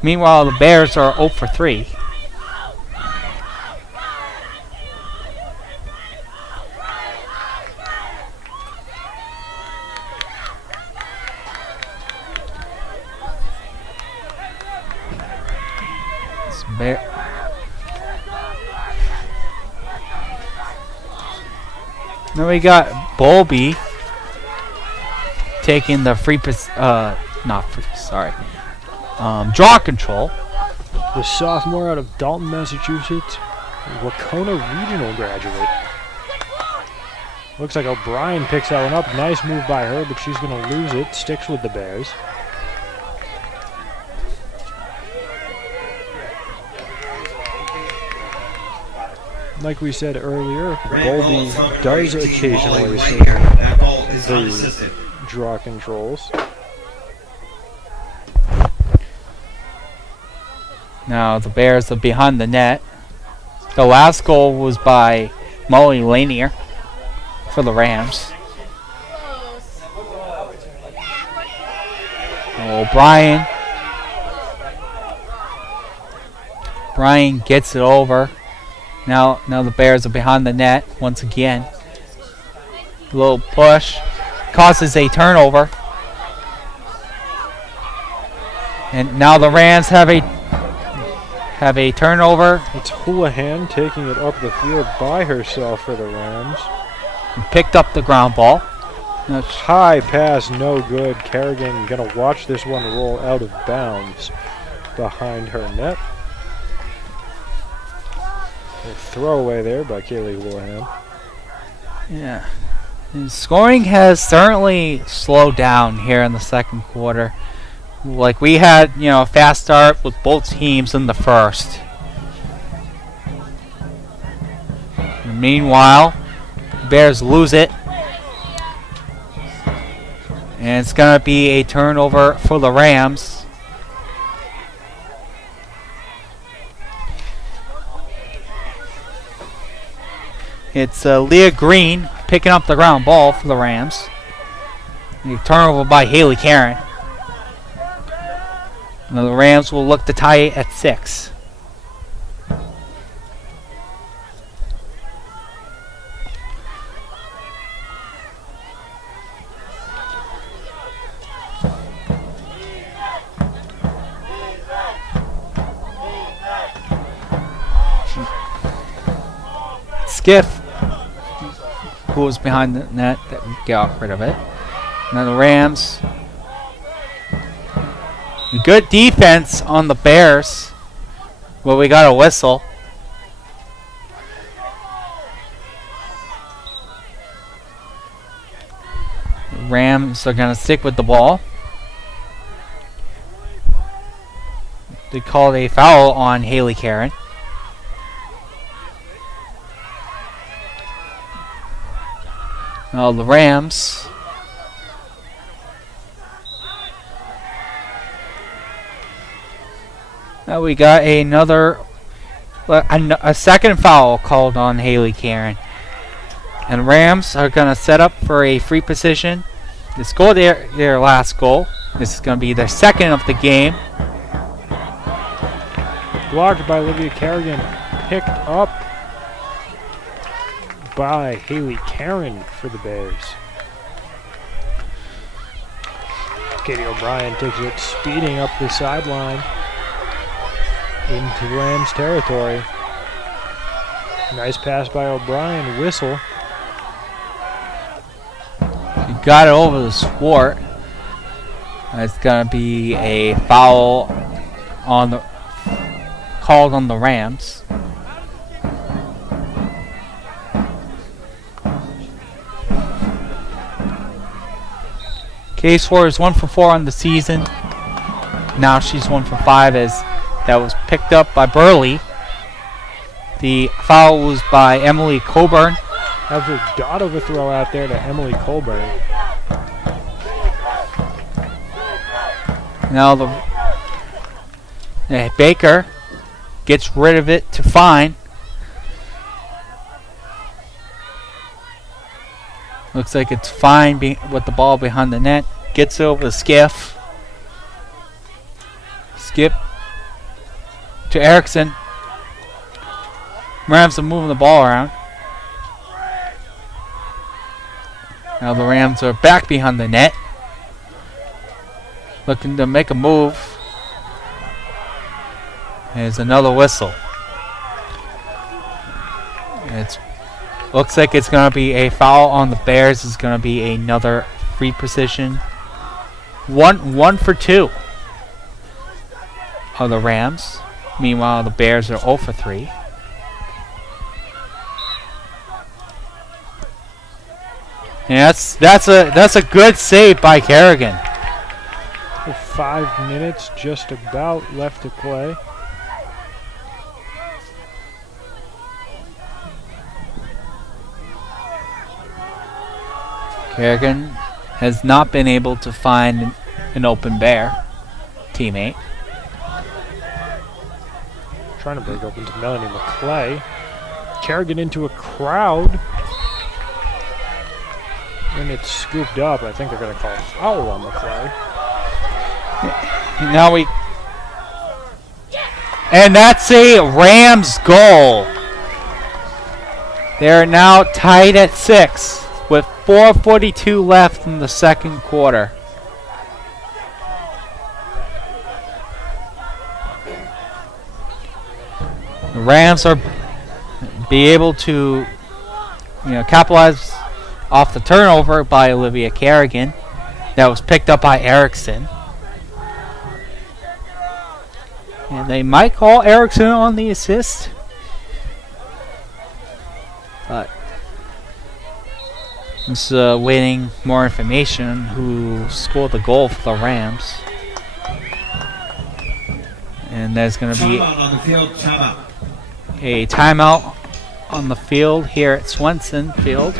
Meanwhile, the Bears are 0 for 3. Then we got Bowlby taking the draw control. The sophomore out of Dalton, Massachusetts, Wacona Regional graduate. Looks like O'Brien picks that one up. Nice move by her, but she's going to lose it. Sticks with the Bears. Like we said earlier, Bowlby does occasionally see the draw controls. Now the Bears are behind the net. The last goal was by Molly Lanier for the Rams. O'Brien. Brian gets it over. Now the Bears are behind the net once again. A little push causes a turnover. And now the Rams have a turnover. It's Houlihan taking it up the field by herself for the Rams. And picked up the ground ball. High pass, no good. Kerrigan going to watch this one roll out of bounds behind her net. A throwaway there by Kaylee Houlihan. Yeah. And scoring has certainly slowed down here in the second quarter. Like we had, a fast start with both teams in the first. And meanwhile, Bears lose it. And it's going to be a turnover for the Rams. It's Leah Green picking up the ground ball for the Rams. A turnover by Haley Karen. And the Rams will look to tie it at 6. Skiff, who was behind the net, that we got rid of it. Now the Rams. Good defense on the Bears. Well, we got a whistle. The Rams are going to stick with the ball. They called a foul on Haley Karen. Now the Rams. Now we got a second foul called on Haley Karen. And Rams are going to set up for a free position. They scored their last goal. This is going to be their second of the game. Blocked by Olivia Kerrigan. Picked up by Haley Karen for the Bears. Katie O'Brien takes it speeding up the sideline into Rams territory. Nice pass by O'Brien. Whistle. He got it over the swart. It's going to be a foul called on the Rams. K-Swart is 1 for 4 on the season. Now she's 1 for 5 as that was picked up by Burley. The foul was by Emily Coburn. Has a dot of a throw out there to Emily Coburn. Now the Baker gets rid of it to Fine. Looks like it's Fine with the ball behind the net. Gets over the Skiff. Skip to Erickson. Rams are moving the ball around. Now the Rams are back behind the net. Looking to make a move. There's another whistle. Looks like it's going to be a foul on the Bears. It's going to be another free position. One for 2 of the Rams. Meanwhile, the Bears are 0 for 3. And that's a good save by Kerrigan. 5 minutes just about left to play. Kerrigan has not been able to find an open Bear teammate. Trying to break open to Melanie McClay. Kerrigan into a crowd. And it's scooped up. I think they're going to call a foul on McClay. Now we. And that's a Rams goal. They're now tied at 6 with 4:42 left in the second quarter. The Rams are be able to, capitalize off the turnover by Olivia Kerrigan that was picked up by Erickson. And they might call Erickson on the assist. But I'm just waiting more information who scored the goal for the Rams. And there's going to be Timeout on the field. Timeout. a timeout on the field here at Swenson Field.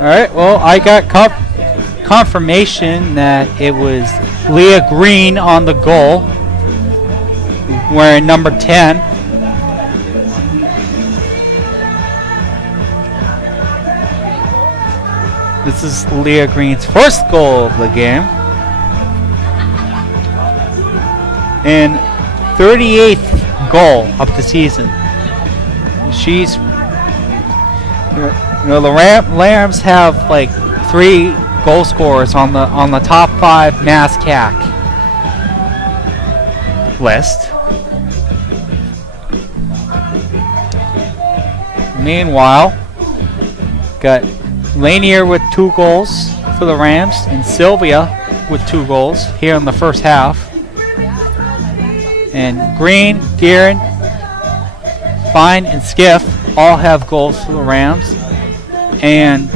Alright, well, I got confirmation that it was Leah Green on the goal, wearing number 10. This is Leah Green's first goal of the game. And 38th goal of the season. She's... the Rams have like 3 goal scorers on the top 5 MASCAC list. Meanwhile, got Lanier with 2 goals for the Rams and Sylvia with 2 goals here in the first half. And Green, Guerin, Fine, and Skiff all have goals for the Rams. And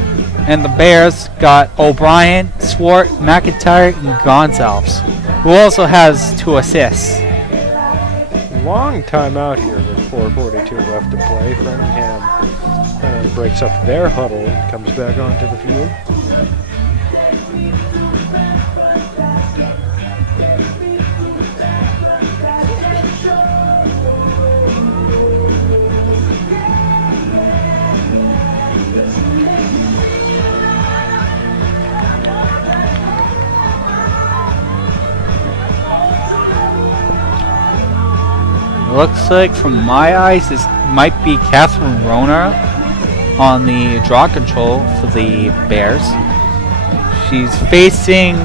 the Bears got O'Brien, Swart, McIntyre, and Gonzalez, who also has 2 assists. Long time out here with 4:42 left to play. Framingham breaks up their huddle and comes back onto the field. Looks like, from my eyes, this might be Catherine Rona on the draw control for the Bears. She's facing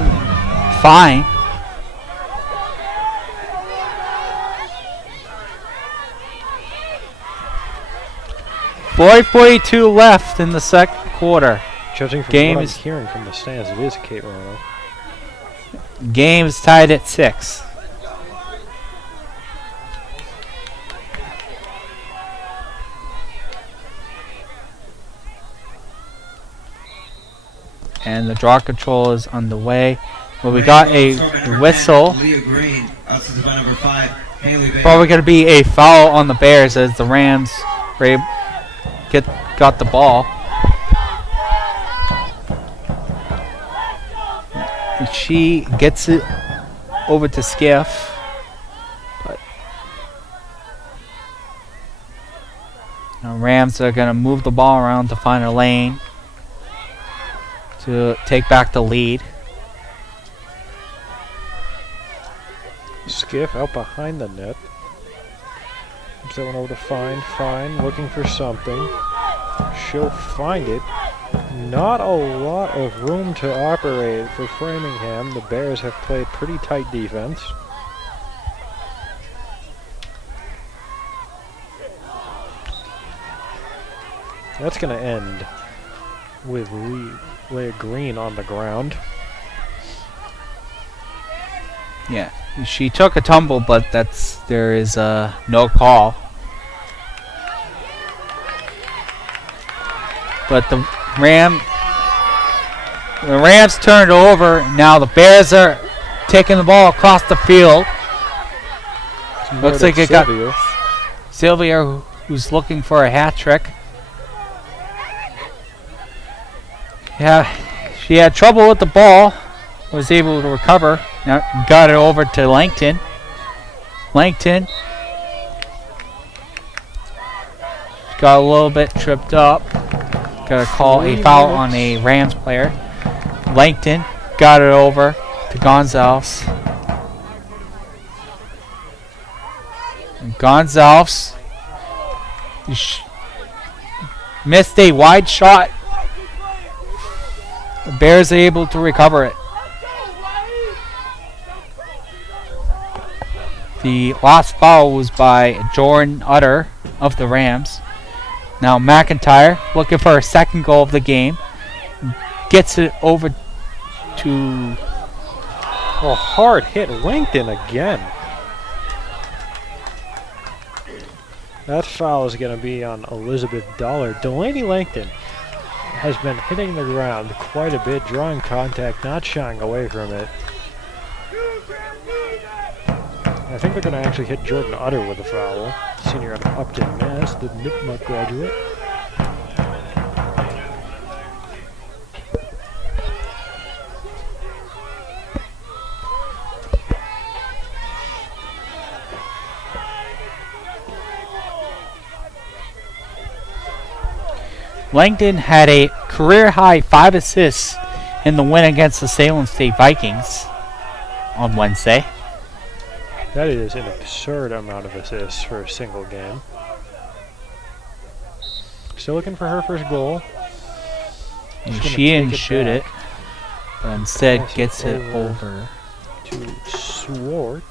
Fine. .42 left in the second quarter. Judging from Game what is- I'm hearing from the stands, it is Kate Rono. Game is tied at 6. And the draw control is underway. Well, we got a whistle. Leah Green, outside by number 5, Haley Bailey. Probably going to be a foul on the Bears as the Rams got the ball. And she gets it over to Skiff. But now Rams are going to move the ball around to find a lane to take back the lead. Skiff out behind the net. Gives that one over to Fine. Fine looking for something. She'll find it. Not a lot of room to operate for Framingham. The Bears have played pretty tight defense. That's going to end with Leah Green on the ground. Yeah, she took a tumble, but there is no call. but the Rams turned over. Now the Bears are taking the ball across the field. Looks like it got Sylvia, who's looking for a hat trick. Yeah, she had trouble with the ball. Was able to recover. Now got it over to Langton. Langton got a little bit tripped up. Got to call a foul on a Rams player. Langton got it over to Gonzalez. And Gonzalez missed a wide shot. The Bears are able to recover it. The last foul was by Jordan Utter of the Rams. Now McIntyre looking for a second goal of the game. Gets it over to... Oh, hard hit Langton again. That foul is going to be on Elizabeth Dollar. Delaney Langton has been hitting the ground quite a bit, drawing contact, not shying away from it. I think they're going to actually hit Jordan Utter with a foul. Senior out of Upton, Mass, the Nipmuc graduate. Langton had a career-high 5 assists in the win against the Salem State Vikings on Wednesday. That is an absurd amount of assists for a single game. Still looking for her first goal. She didn't shoot it, but instead gets it over to Swart,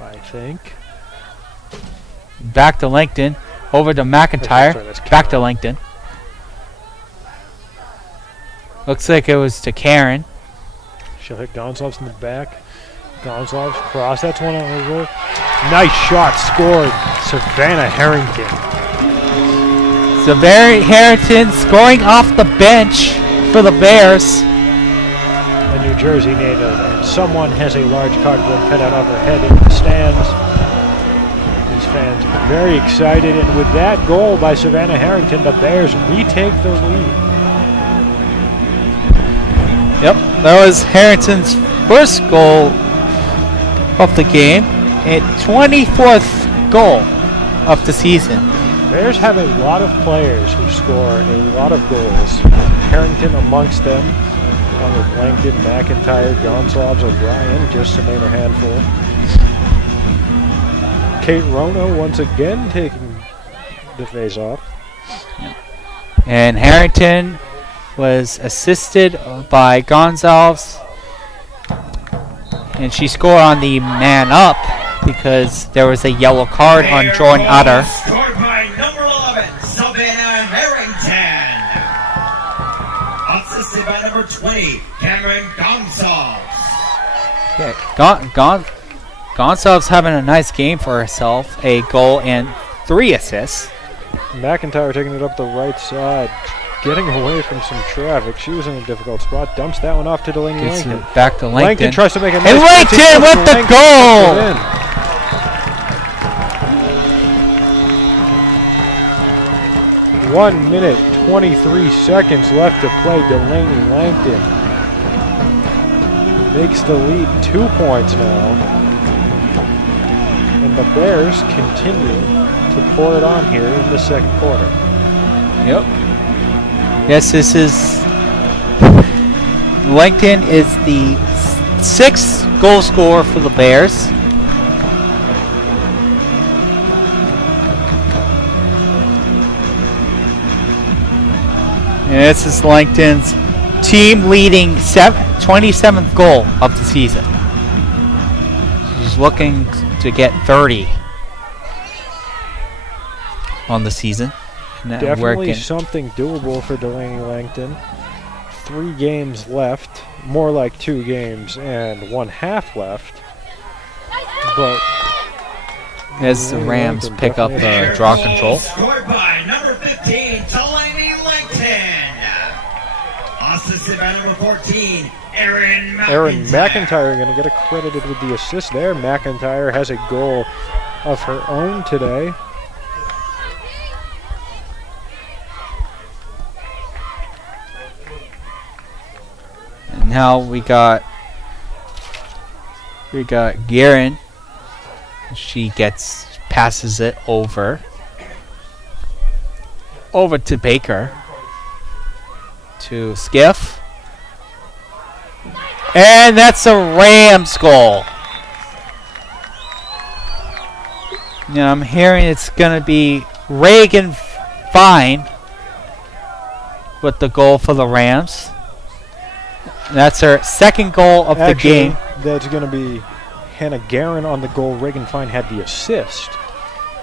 I think. Back to Langton, over to McIntyre, back to Langton. Looks like it was to Karen. She'll hit Gonzalez in the back. Gonzalez cross, that's one on the goal. Nice shot scored, Savannah Harrington. Savannah Harrington scoring off the bench for the Bears. A New Jersey native, and someone has a large cardboard cutout of her head in the stands. These fans are very excited, and with that goal by Savannah Harrington, the Bears retake the lead. Yep, that was Harrington's first goal of the game, and 24th goal of the season. Bears have a lot of players who score a lot of goals. Harrington amongst them, along with Langton, McIntyre, Gonzalez, O'Brien, just to name a handful. Kate Rono once again taking the face-off. And Harrington was assisted by Gonzalez, and she scored on the man up because there was a yellow card on Jordan Utter. Scored by number 11, Savannah Harrington. Assisted by number 20, Cameron Gonzalez. Gonzalez having a nice game for herself, a goal and 3 assists. McIntyre taking it up the right side, getting away from some traffic. She was in a difficult spot. Dumps that one off to Delaney Langton. Back to Langton. Langton tries to make a nice and Langton with the goal! 1 minute, 23 seconds left to play. Delaney Langton makes the lead 2 points now. And the Bears continue to pour it on here in the second quarter. Yep. Yes, this is... Langton is the 6th goal scorer for the Bears. And this is Langton's team-leading 27th goal of the season. She's looking to get 30 on the season. Definitely something doable for Delaney Langton. 3 games left, more like 2 games and 1/2 left. But as the Rams pick up draw control. Scored by number 15, Delaney Langton. assisted by number 14, Aaron McIntyre. Aaron McIntyre going to get accredited with the assist there. McIntyre has a goal of her own today. And now we got Guerin. She passes it over to Baker, to Skiff, and that's a Rams goal. Now I'm hearing it's gonna be Reagan Fine with the goal for the Rams. And that's her second goal of the game. That's going to be Hannah Guerin on the goal. Reagan Fine had the assist.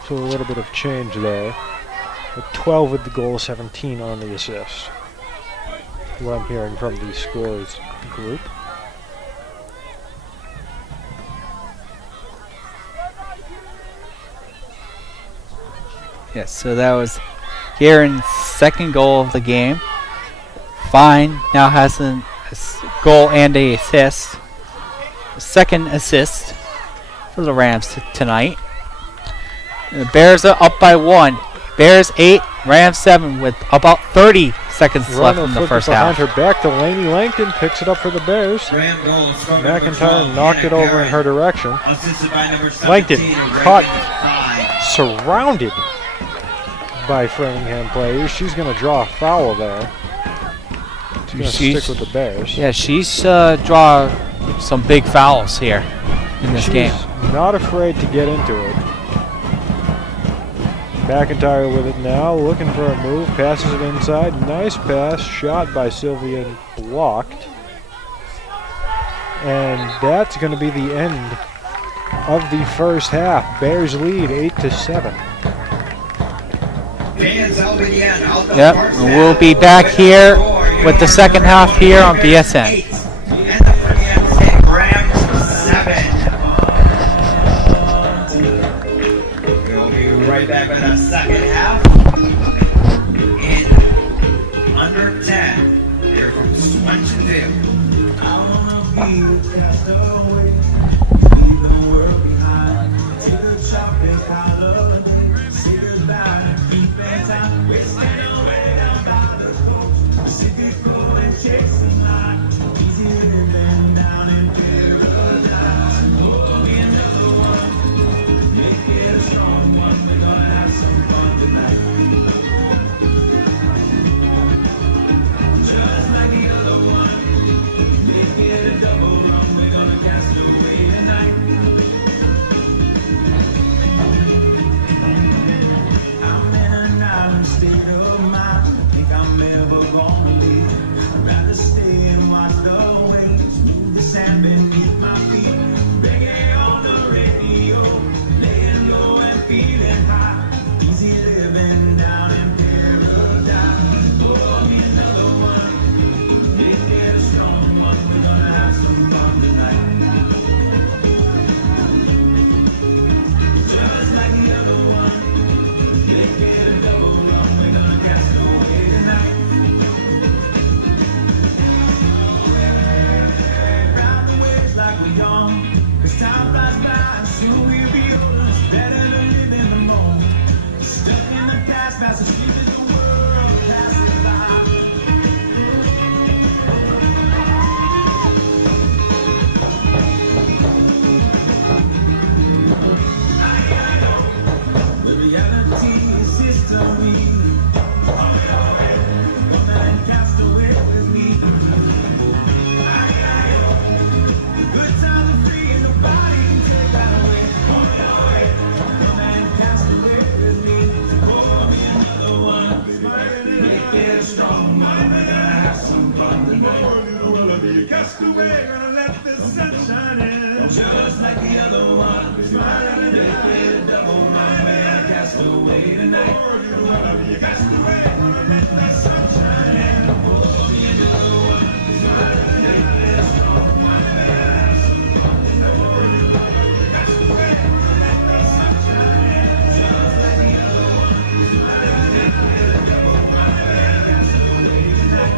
So a little bit of change there. With 12 with the goal, 17 on the assist. What I'm hearing from the scores group. Yes, so that was Guerin's second goal of the game. Fine now has a goal and a assist. Second assist for the Rams tonight. And the Bears are up by 1. Bears 8, Rams 7 with about 30 seconds left in the first half. Behind her back to Lainey Langton, picks it up for the Bears. McIntyre knocked it over in her direction. Langton caught, surrounded by Framingham players. She's going to draw a foul there. She's going to stick with the Bears. Yeah, she's draw some big fouls here in this game. Not afraid to get into it. McIntyre with it now, looking for a move, passes it inside. Nice pass, shot by Sylvia, blocked. And that's going to be the end of the first half. Bears lead 8-7. Yep, and we'll be back here with the second half here on BSN. Right back with the second half in under 10 here from Swensonville. I wanna be a castaway, leave the world behind, to the chocolate collar, see the line and keep in time. We're staying away down by the coast, Pacific Road and chasing mine, easy living down in paradise. Oh, be another one, make it a strong one. We're gonna have some fun tonight. Just like the other one, make it a double run. We're gonna cast away tonight. I'm in an island state of mind. Think I'm ever gonna leave. I'd rather stay and watch the waves move the sand beneath my feet. Reggae on the radio, laying low and feeling high. Easy living down in paradise. Oh, me another one. Make it a strong one. We're gonna have some fun tonight. Just like the other one. Make it a double run. We're gonna cast away tonight. Ride the waves like we're young. 'Cause time flies by and soon we'll be older. It's better to live in the moment. Stuck in the past, fast asleep in the world, passing by. The reality is history. One man cast away with me. The good times are free and nobody can take that away. One man cast away with me. Oh, me another one. Make it a strong one. We're gonna have some fun tonight. Gonna be a castaway, gonna let the sun shine in. Just like the other one. Make it a double run. We're gonna cast away tonight. Gonna be a castaway, gonna let the sun shine in. Oh, me another one. Make it a strong one. We're gonna have some fun tonight. Castaway, gonna let the sun shine in. Just like the other one. Make it a double run. We're gonna cast away tonight.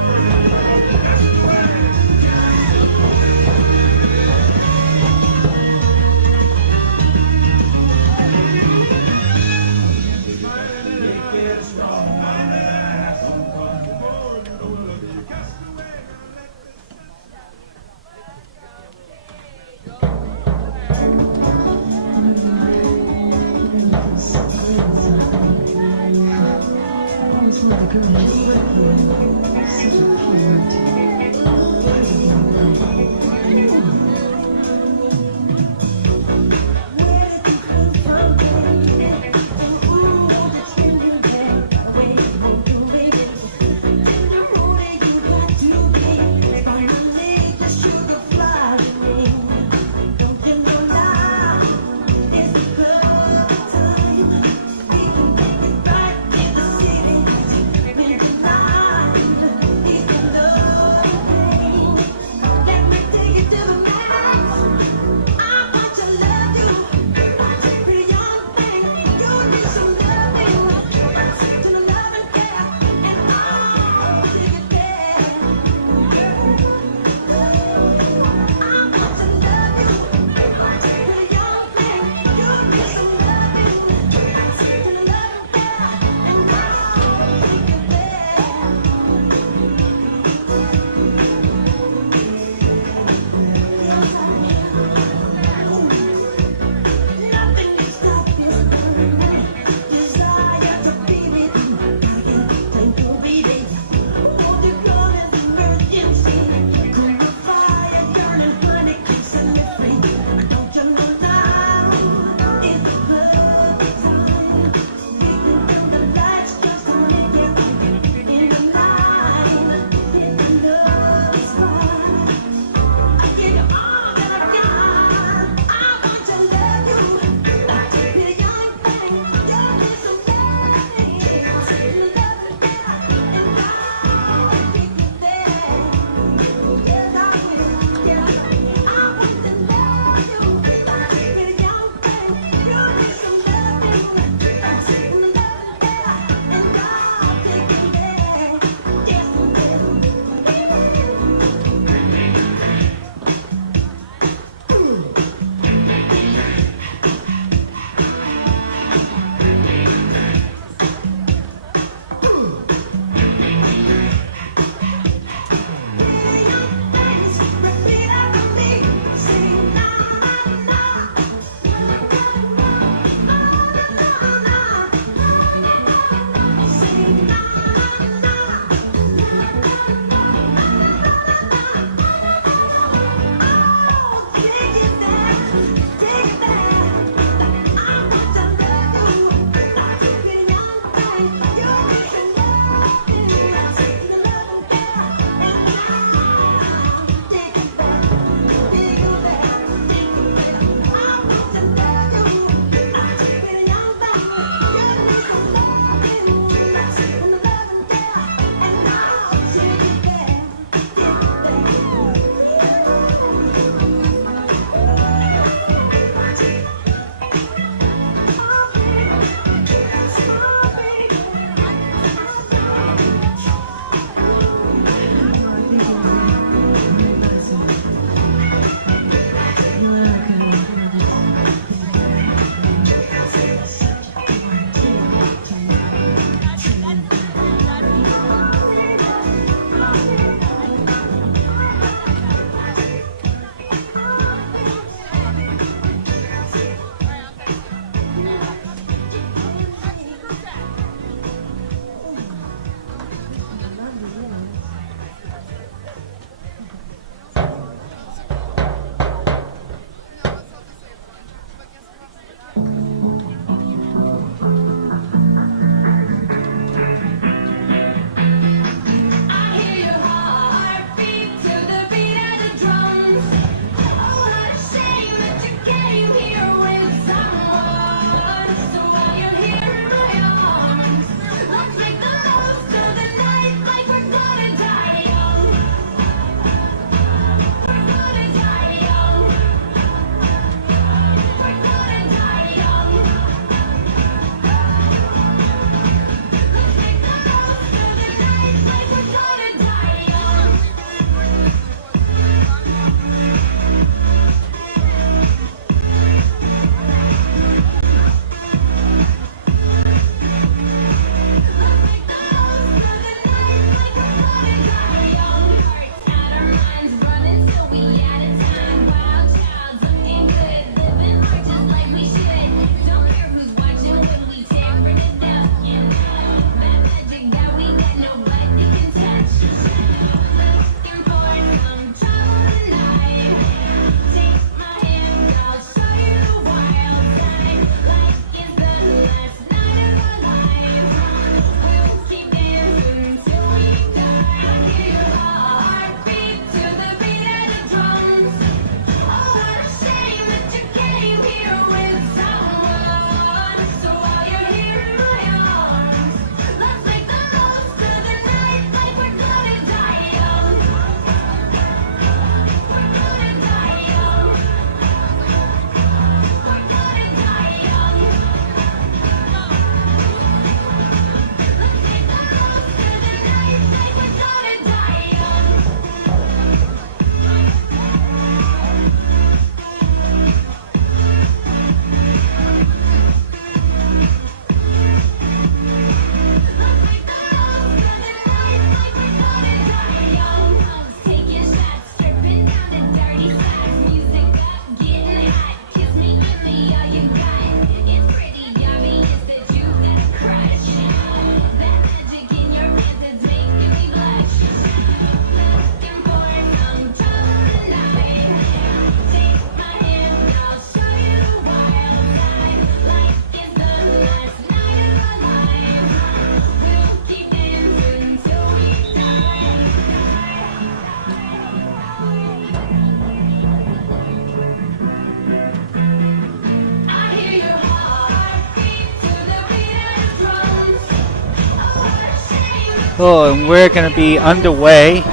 Oh, and we're going to be underway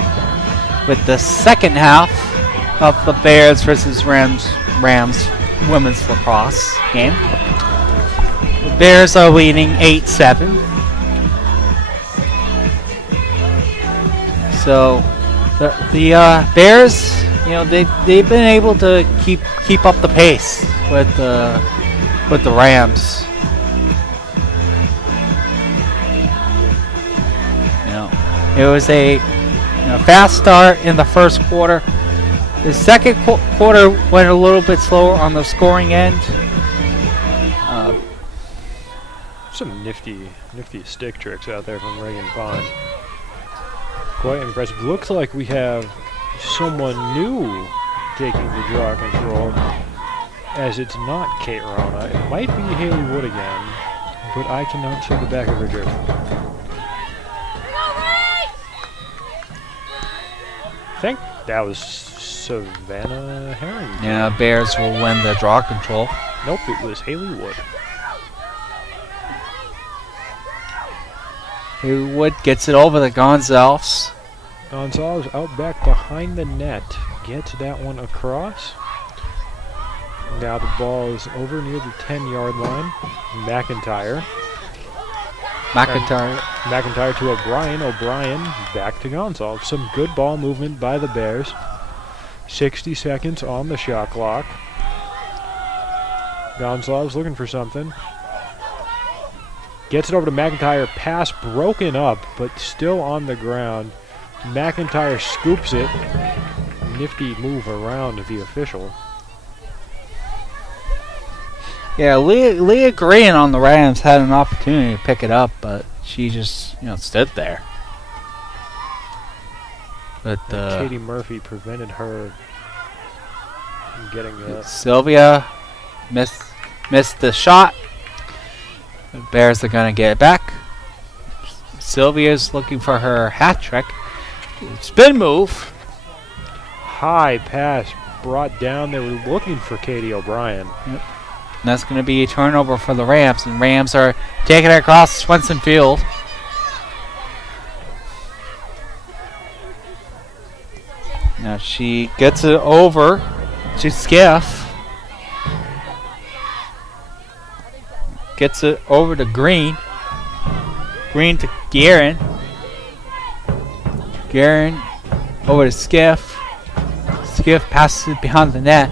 with the second half of the Bears versus Rams women's lacrosse game. The Bears are leading 8-7. So the Bears, they've been able to keep up the pace with the Rams. It was a fast start in the first quarter. The second quarter went a little bit slower on the scoring end. Some nifty stick tricks out there from Reagan Pond. Quite impressive. Looks like we have someone new taking the draw control, as it's not Kate Rona. It might be Haley Wood again, but I cannot see the back of her jersey. I think that was Savannah Herring. Yeah, Bears will win the draw control. Nope, it was Haley Wood. Haley Wood gets it over to Gonzalez. Gonzalez out back behind the net. Gets that one across. Now the ball is over near the 10-yard line. McIntyre to O'Brien. O'Brien back to Gonzalez. Some good ball movement by the Bears. 60 seconds on the shot clock. Gonzalez looking for something. Gets it over to McIntyre. Pass broken up, but still on the ground. McIntyre scoops it. Nifty move around the official. Yeah, Leah Green on the Rams had an opportunity to pick it up, but she just, stood there. But Katie Murphy prevented her from getting that. Sylvia missed the shot. The Bears are going to get it back. Sylvia's looking for her hat trick. Spin move. High pass brought down. They were looking for Katie O'Brien. Yep. And that's going to be a turnover for the Rams. And Rams are taking it across Swenson Field. Now she gets it over to Skiff. Gets it over to Green. Green to Guerin. Guerin over to Skiff. Skiff passes it behind the net.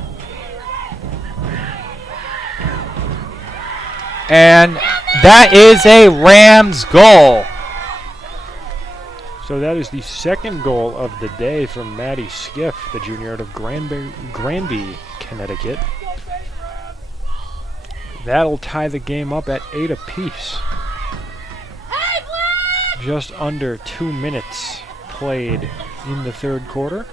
And that is a Rams goal. So that is the second goal of the day from Maddie Skiff, the junior out of Granby, Connecticut. That'll tie the game up at 8 apiece. Just under 2 minutes played in the third quarter.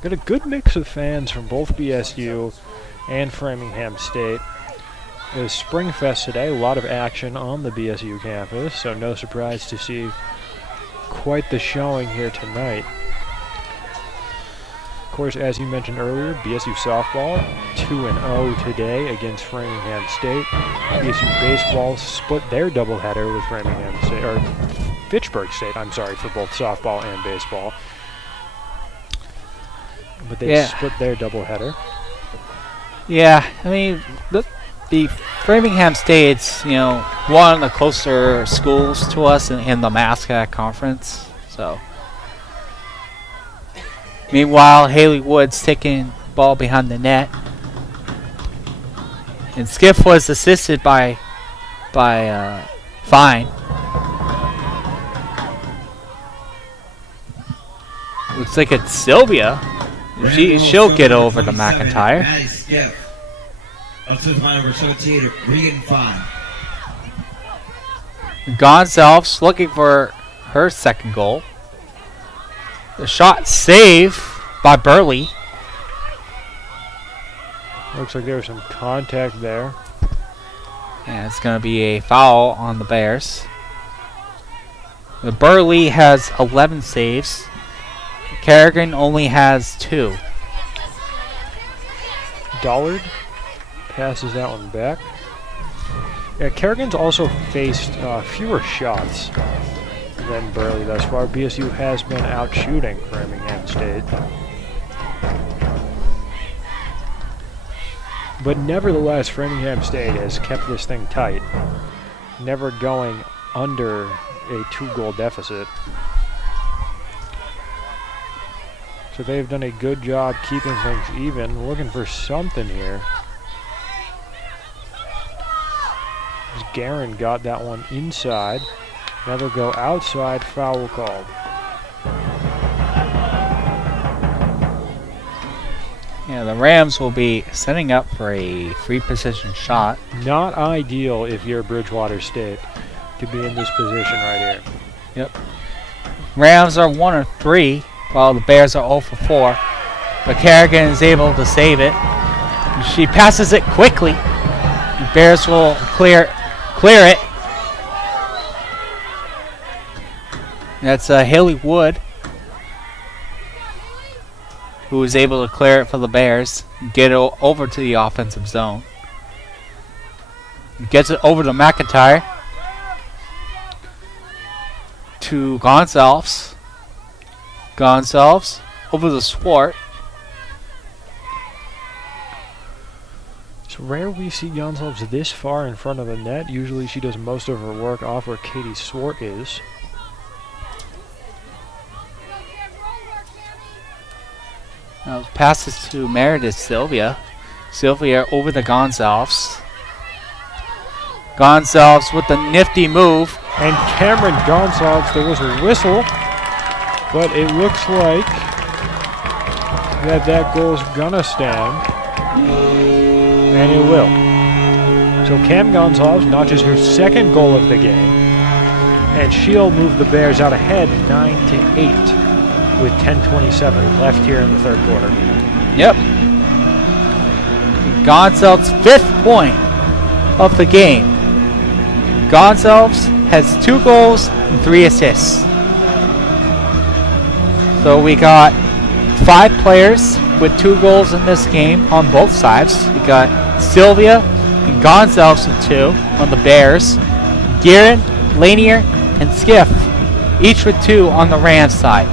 Got a good mix of fans from both BSU and Framingham State. It was Springfest today, a lot of action on the BSU campus, so no surprise to see quite the showing here tonight. Of course, as you mentioned earlier, BSU softball 2-0 today against Framingham State. BSU baseball split their doubleheader with Framingham State, or Fitchburg State, I'm sorry, for both softball and baseball. But they split their doubleheader. Yeah, I mean, the Framingham State's, one of the closer schools to us in the MASCAC conference. So, meanwhile, Haley Wood's taking the ball behind the net, and Skiff was assisted by Fine. Looks like it's Sylvia. She'll get over to McIntyre. Maddie Skiff. Also number associated Regan Fine. Gonzalez looking for her second goal. The shot saved by Burley. Looks like there was some contact there. And it's going to be a foul on the Bears. The Burley has 11 saves. Kerrigan only has 2. Dollard passes that one back. Yeah, Kerrigan's also faced fewer shots than Burley thus far. BSU has been out shooting Framingham State. But nevertheless, Framingham State has kept this thing tight, never going under a 2-goal deficit. So they've done a good job keeping things even, looking for something here. As Guerin got that one inside. Now they'll go outside, foul called. Yeah, the Rams will be setting up for a free position shot. Not ideal if you're Bridgewater State to be in this position right here. Yep. Rams are 1 of 3, while the Bears are 0 for 4. But Kerrigan is able to save it. She passes it quickly. The Bears will clear it. That's Haley Wood, who was able to clear it for the Bears, get it over to the offensive zone. Gets it over to McIntyre. To Gonsalves. Gonsalves over to Swart. It's rare we see Gonsalves this far in front of the net. Usually she does most of her work off where Katie Swart is. Now passes to Meredith Sylvia. Sylvia over to Gonsalves. Gonsalves with the nifty move. And Cameron Gonsalves, there was a whistle, but it looks like that goal's gonna stand. And it will. So Cam Gonsalves notches her second goal of the game. And she'll move the Bears out ahead 9-8. With 10:27 left here in the third quarter. Yep. Gonsalves' 5th point of the game. Gonsalves has 2 goals and 3 assists. So we got 5 players with 2 goals in this game on both sides. We got Sylvia and Gonsalves with 2 on the Bears. Guerin, Lanier, and Skiff, each with 2 on the Rams side.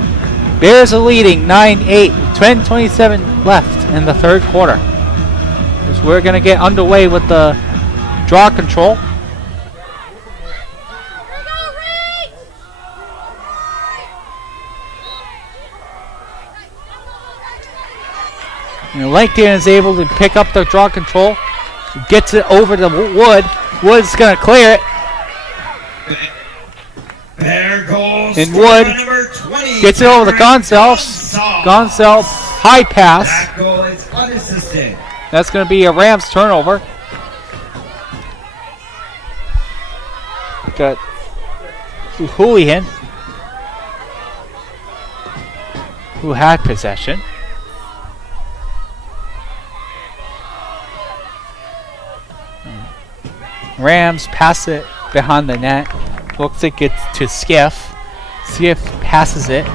Bears are leading 9-8 with 10:27 left in the third quarter. As we're going to get underway with the draw control. And Langton is able to pick up the draw control. Gets it over to Wood. Wood's going to clear it. There goes And Wood number 20, gets it over to Gonsalves. Gonsalves, high pass. That goal is unassisted. That's going to be a Rams turnover. Got Houlihan, who had possession. Rams pass it behind the net. Looks like it's to Skiff. Skiff passes it.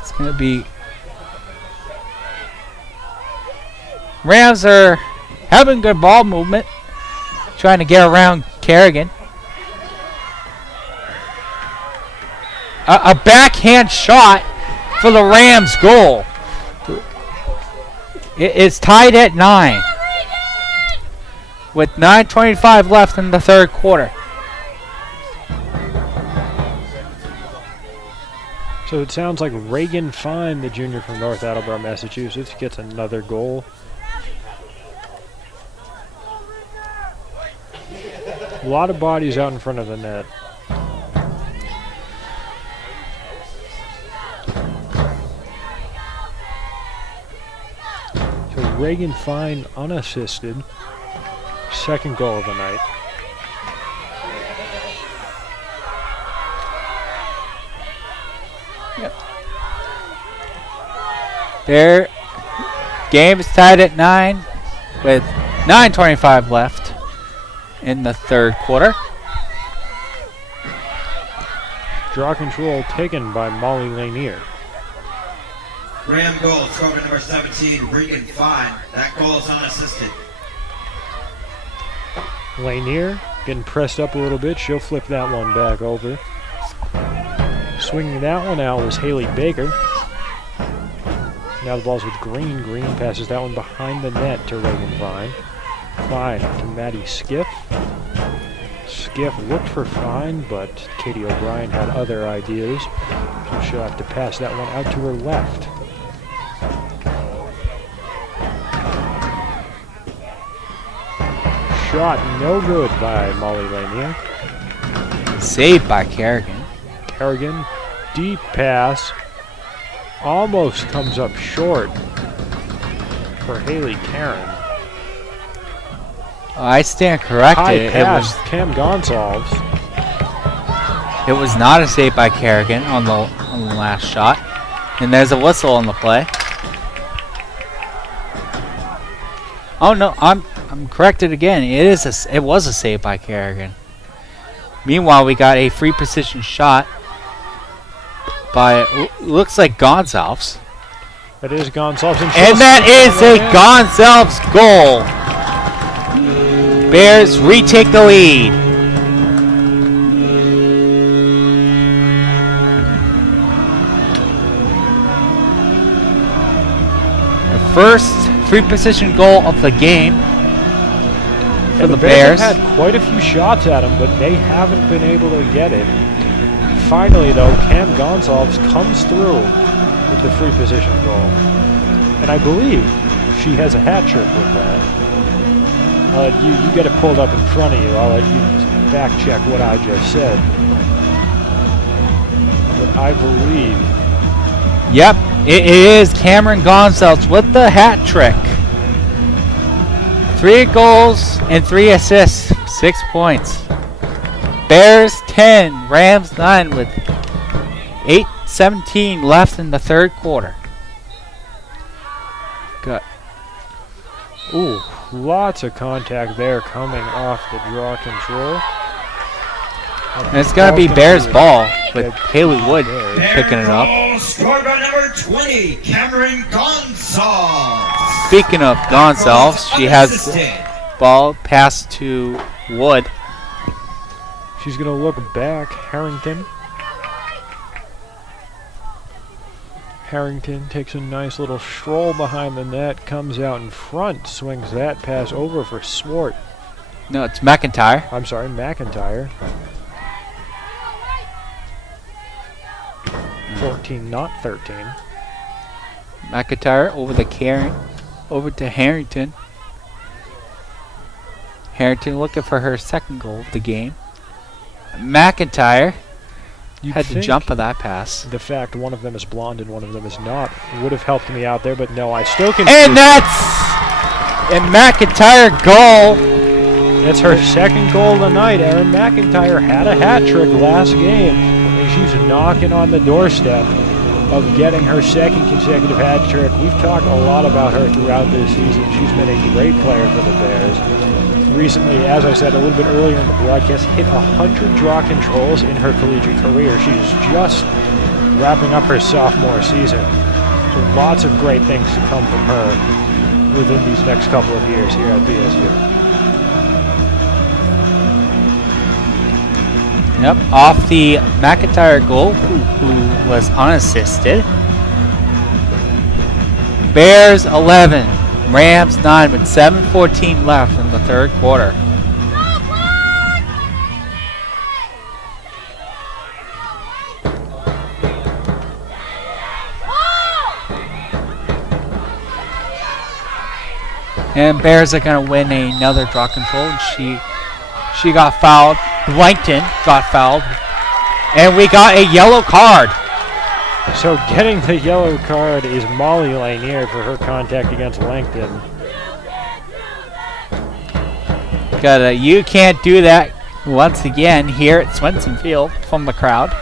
It's going to be... Rams are having good ball movement. Trying to get around Kerrigan. A backhand shot for the Rams goal. It's tied at 9. With 9:25 left in the third quarter. So it sounds like Reagan Fine, the junior from North Attleboro, Massachusetts, gets another goal. A lot of bodies out in front of the net. So Reagan Fine unassisted. Second goal of the night. Yep. Their game is tied at 9 with 9:25 left in the third quarter. Draw control taken by Molly Lanier. Ram goal scored by number 17, Regan Fine. That goal is unassisted. Lanier Getting pressed up a little bit. She'll flip that one back over. Swinging that one out was Haley Baker. Now the ball's with Green. Green passes that one behind the net to Reagan Vine. Fine to Maddie Skiff. Skiff looked for Fine, but Katie O'Brien had other ideas. So she'll have to pass that one out to her left. Shot no good by Molly Lanier. Saved by Kerrigan. Kerrigan, deep pass. Almost comes up short for Haley Karen. I stand corrected. High It pass, Cam Gonsalves. was not a save by Kerrigan on the last shot. And there's a whistle on the play. Oh no, I'm corrected again. It was a save by Kerrigan. Meanwhile, we got a free position shot by looks like Gonsalves. That is Gonsalves. And that is a Gonsalves goal. Bears retake the lead. The first free position goal of the game for the Bears. Have had quite a few shots at him, but they haven't been able to get it. Finally, though, Cam Gonsalves comes through with the free position goal. And I believe she has a hat trick with that. You get it pulled up in front of you. I'll let you back check what I just said. But I believe... Yep, it is Cameron Gonsalves with the hat trick. 3 goals and 3 assists, 6 points. Bears 10, Rams 9 with 8:17 left in the third quarter. Good. Ooh, lots of contact there coming off the draw control. And it's going to be Bears ball with Haley Wood picking it up. Scored by number 20, Cameron Gonsalves. Speaking of Gonsalves, she has the ball passed to Wood. She's going to look back. Harrington. Harrington takes a nice little stroll behind the net, comes out in front, swings that pass over for Swart. No, it's McIntyre. I'm sorry, McIntyre. 14, not 13. McIntyre over to Harrington. Harrington looking for her second goal of the game. McIntyre had to jump on that pass. The fact one of them is blonde and one of them is not would have helped me out there, but no, I still can. And that's a McIntyre goal. That's her second goal of the night. Erin McIntyre had a hat trick last game, and she's knocking on the doorstep of getting her second consecutive hat trick. We've talked a lot about her throughout this season. She's been a great player for the Bears. Recently, as I said a little bit earlier in the broadcast, hit 100 draw controls in her collegiate career. She's just wrapping up her sophomore season. So lots of great things to come from her within these next couple of years here at BSU. Yep, off the McIntyre goal, who was unassisted. Bears 11, Rams 9 with 7:14 left in the third quarter. And Bears are going to win another draw control. And she got fouled. Blankton got fouled. And we got a yellow card. So getting the yellow card is Molly Lanier for her contact against Langton. Got a you can't do that once again here at Swenson Field from the crowd.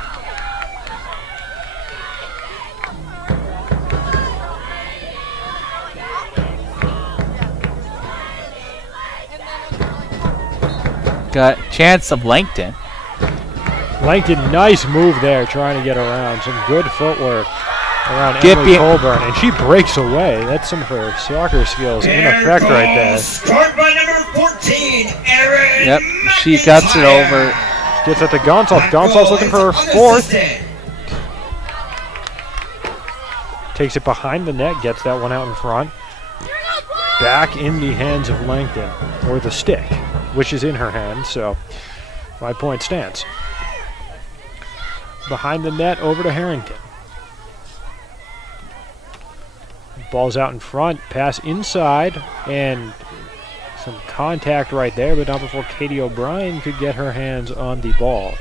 Got chance of Langton. Langton, nice move there, trying to get around. Some good footwork around Emily Colburn, and she breaks away. That's some of her soccer skills in effect right there. Scored by number 14, Erin Yep, she gets it McIntyre. over. Gets it to Gonsalves. That Gonsalves goal looking for her is fourth. unassisted. Takes it behind the net, gets that one out in front. Back in the hands of Langton, or the stick, which is in her hand, so 5-point stance. Behind the net, over to Harrington. Ball's out in front, pass inside, and some contact right there, but not before Katie O'Brien could get her hands on the ball.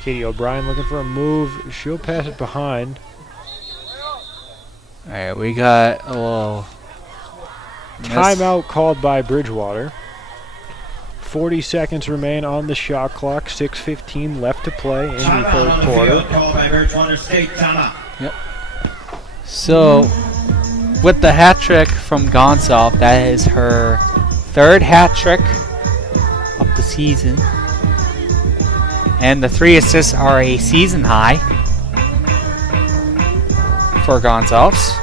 Katie O'Brien looking for a move. She'll pass it behind. All right, we got a little Timeout called by Bridgewater. 40 seconds remain on the shot clock. 6:15 left to play in the Timeout third on the quarter. field, called by Bridgewater State. Timeout. So, with the hat trick from Gonsalves, that is her third hat trick of the season. And the 3 assists are a season high for Gonsalves.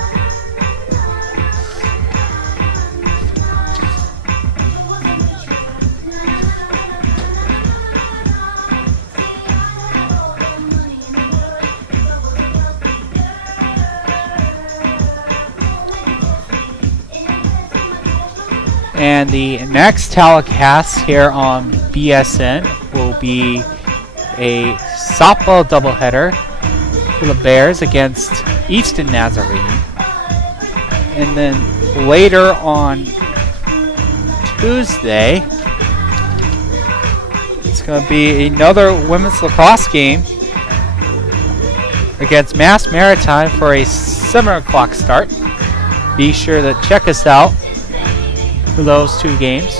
And the next telecast here on BSN will be a softball doubleheader for the Bears against Easton Nazarene. And then later on Tuesday, it's going to be another women's lacrosse game against Mass Maritime for a 7 o'clock start. Be sure to check us out for those 2 games.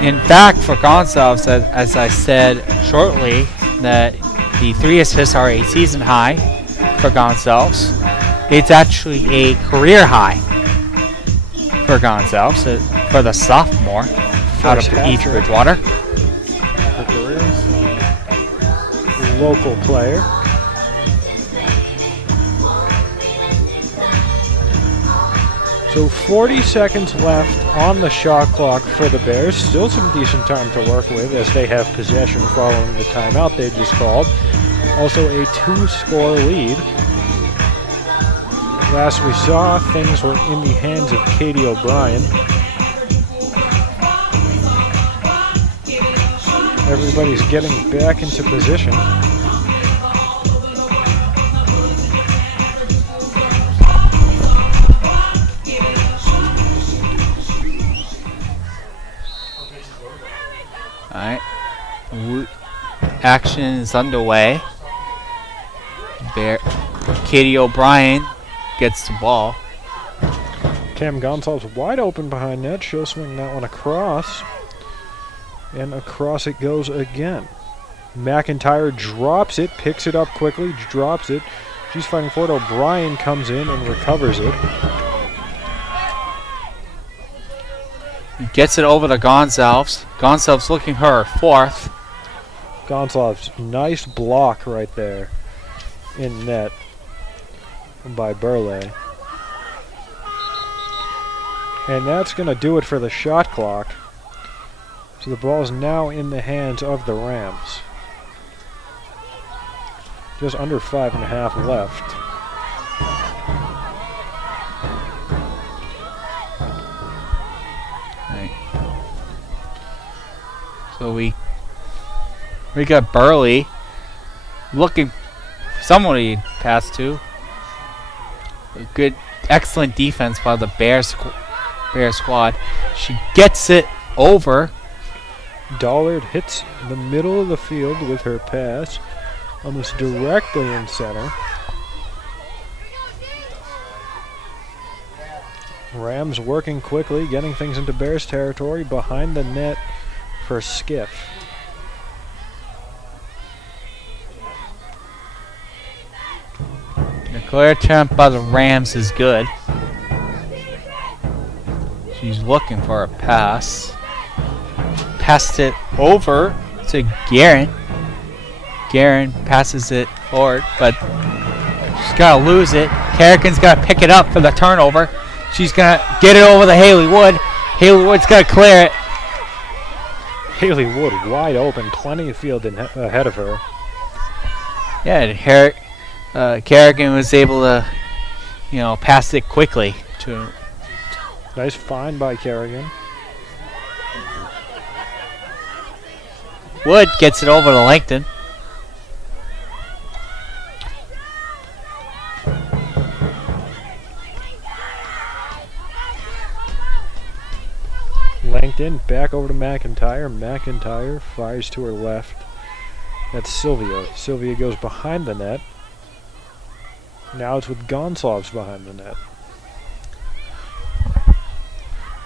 In fact, for Gonsalves, as I said shortly, that the 3 assists are a season high for Gonsalves. It's actually a career high for Gonsalves, for the sophomore out of First hat East trick. Bridgewater. Her career. Local player. So 40 seconds left on the shot clock for the Bears. Still some decent time to work with as they have possession following the timeout they just called. Also a 2-score lead. Last we saw, things were in the hands of Katie O'Brien. Everybody's getting back into position. Alright. Action is underway. Katie O'Brien gets the ball. Cam Gonsalves wide open behind net. She'll swing that one across. And across it goes again. McIntyre drops it, picks it up quickly, drops it. She's fighting for it. O'Brien comes in and recovers it. Gets it over to Gonsalves. Gonsalves looking her 4th. Gonsalves, nice block right there in net by Burley. And that's going to do it for the shot clock. So the ball is now in the hands of the Rams. Just under 5.5 left. Right. So we got Burley looking for somebody to pass to. A good, excellent defense by the Bear squad. She gets it over. Dollard hits the middle of the field with her pass, almost directly in center. Rams working quickly, getting things into Bears territory behind the net for Skiff. The clear attempt by the Rams is good. She's looking for a pass. Passed it over to Guerin. Guerin passes it forward, but she's got to lose it. Kerrigan's got to pick it up for the turnover. She's going to get it over to Haley Wood. Haley Wood's got to clear it. Haley Wood wide open, plenty of field ahead of her. Yeah, and Kerrigan was able to, pass it quickly to. Nice find by Kerrigan. Wood gets it over to Langton. Langton back over to McIntyre. McIntyre fires to her left. That's Sylvia. Sylvia goes behind the net. Now it's with Gonsalves behind the net.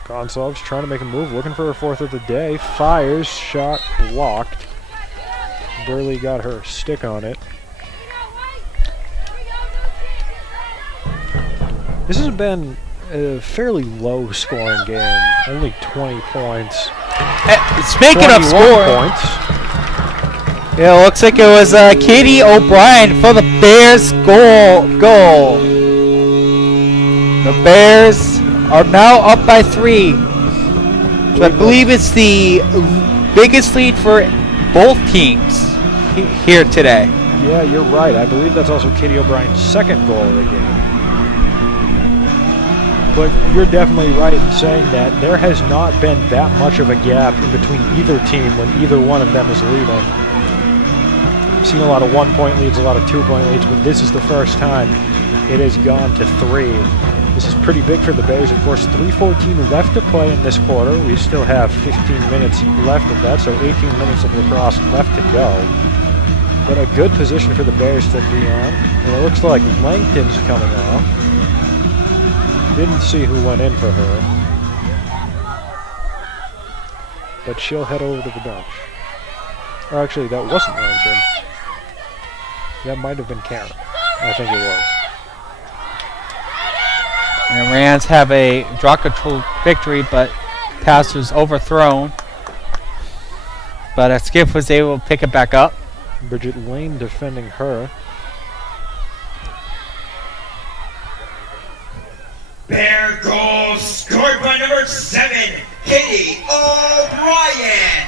Gonsalves trying to make a move, looking for her fourth of the day. Fires, shot blocked. Burley got her stick on it. This has been a fairly low-scoring game. Only 20 points. Speaking of scoring, yeah, it looks like it was Katie O'Brien for the Bears goal. The Bears are now up by 3. So I believe it's the biggest lead for both teams here today. Yeah, you're right. I believe that's also Katie O'Brien's second goal of the game. But you're definitely right in saying that there has not been that much of a gap in between either team when either one of them is leading. I've seen a lot of 1-point leads, a lot of 2-point leads, but this is the first time it has gone to 3. This is pretty big for the Bears. Of course, 3:14 left to play in this quarter. We still have 15 minutes left of that, so 18 minutes of lacrosse left to go. But a good position for the Bears to be on. And it looks like Langton's coming off. Didn't see who went in for her. But she'll head over to the bench. Or actually, that wasn't Langton. That might have been Karen. I think it was. And the Rams have a draw control victory, but pass was overthrown. But Skiff was able to pick it back up. Bridget Lane defending her. Bear goal scored by number 7, Katie O'Brien.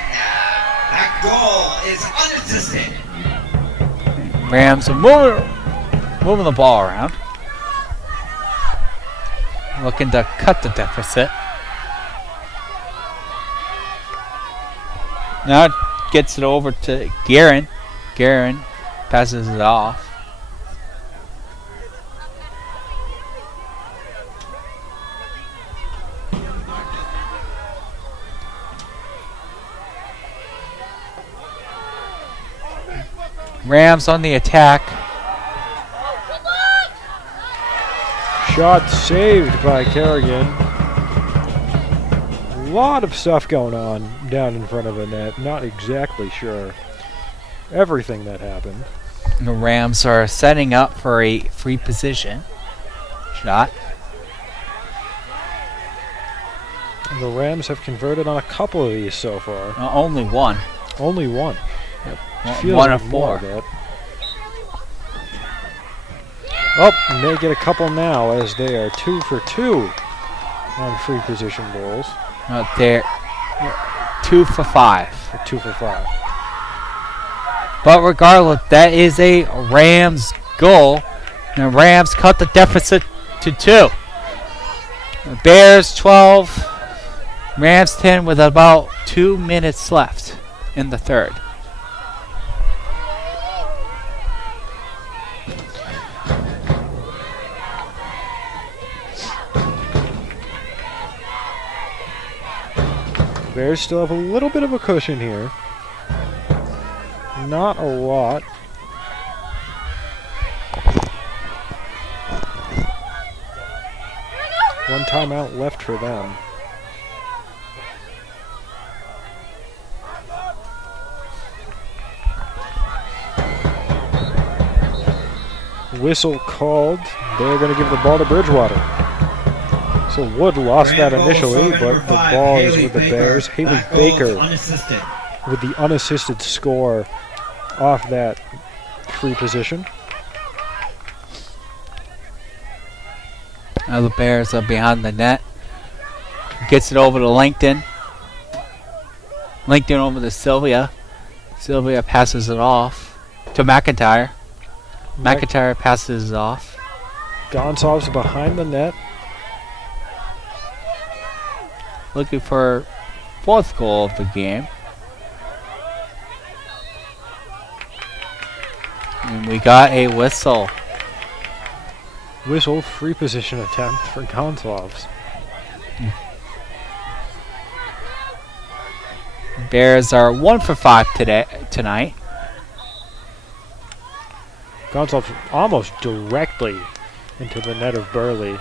That goal is unassisted. Rams are moving the ball around. Looking to cut the deficit. Now it gets it over to Guerin. Guerin passes it off. Rams on the attack. Shot saved by Kerrigan. A lot of stuff going on down in front of the net. Not exactly sure everything that happened. The Rams are setting up for a free position shot. The Rams have converted on a couple of these so far. Only one. Only one. Yep. Feels One like of more four. of that. Oh, may get a couple now as they are 2 for 2 on free position goals. They're 2 for 5. Or 2 for 5. But regardless, that is a Rams goal. And the Rams cut the deficit to 2. The Bears 12, Rams 10 with about 2 minutes left in the third. Bears still have a little bit of a cushion here. Not a lot. One timeout left for them. Whistle called. They're going to give the ball to Bridgewater. So Wood lost that initially, but the ball is with the Bears. Haley Baker with the unassisted score off that free position. Now the Bears are behind the net. Gets it over to Langton. Langton over to Sylvia. Sylvia passes it off to McIntyre. McIntyre passes it off. Gonsalves behind the net. Looking for fourth goal of the game. And we got a whistle. Whistle, free position attempt for Gonsalves. Bears are 1 for 5 tonight. Gonsalves almost directly into the net of Burley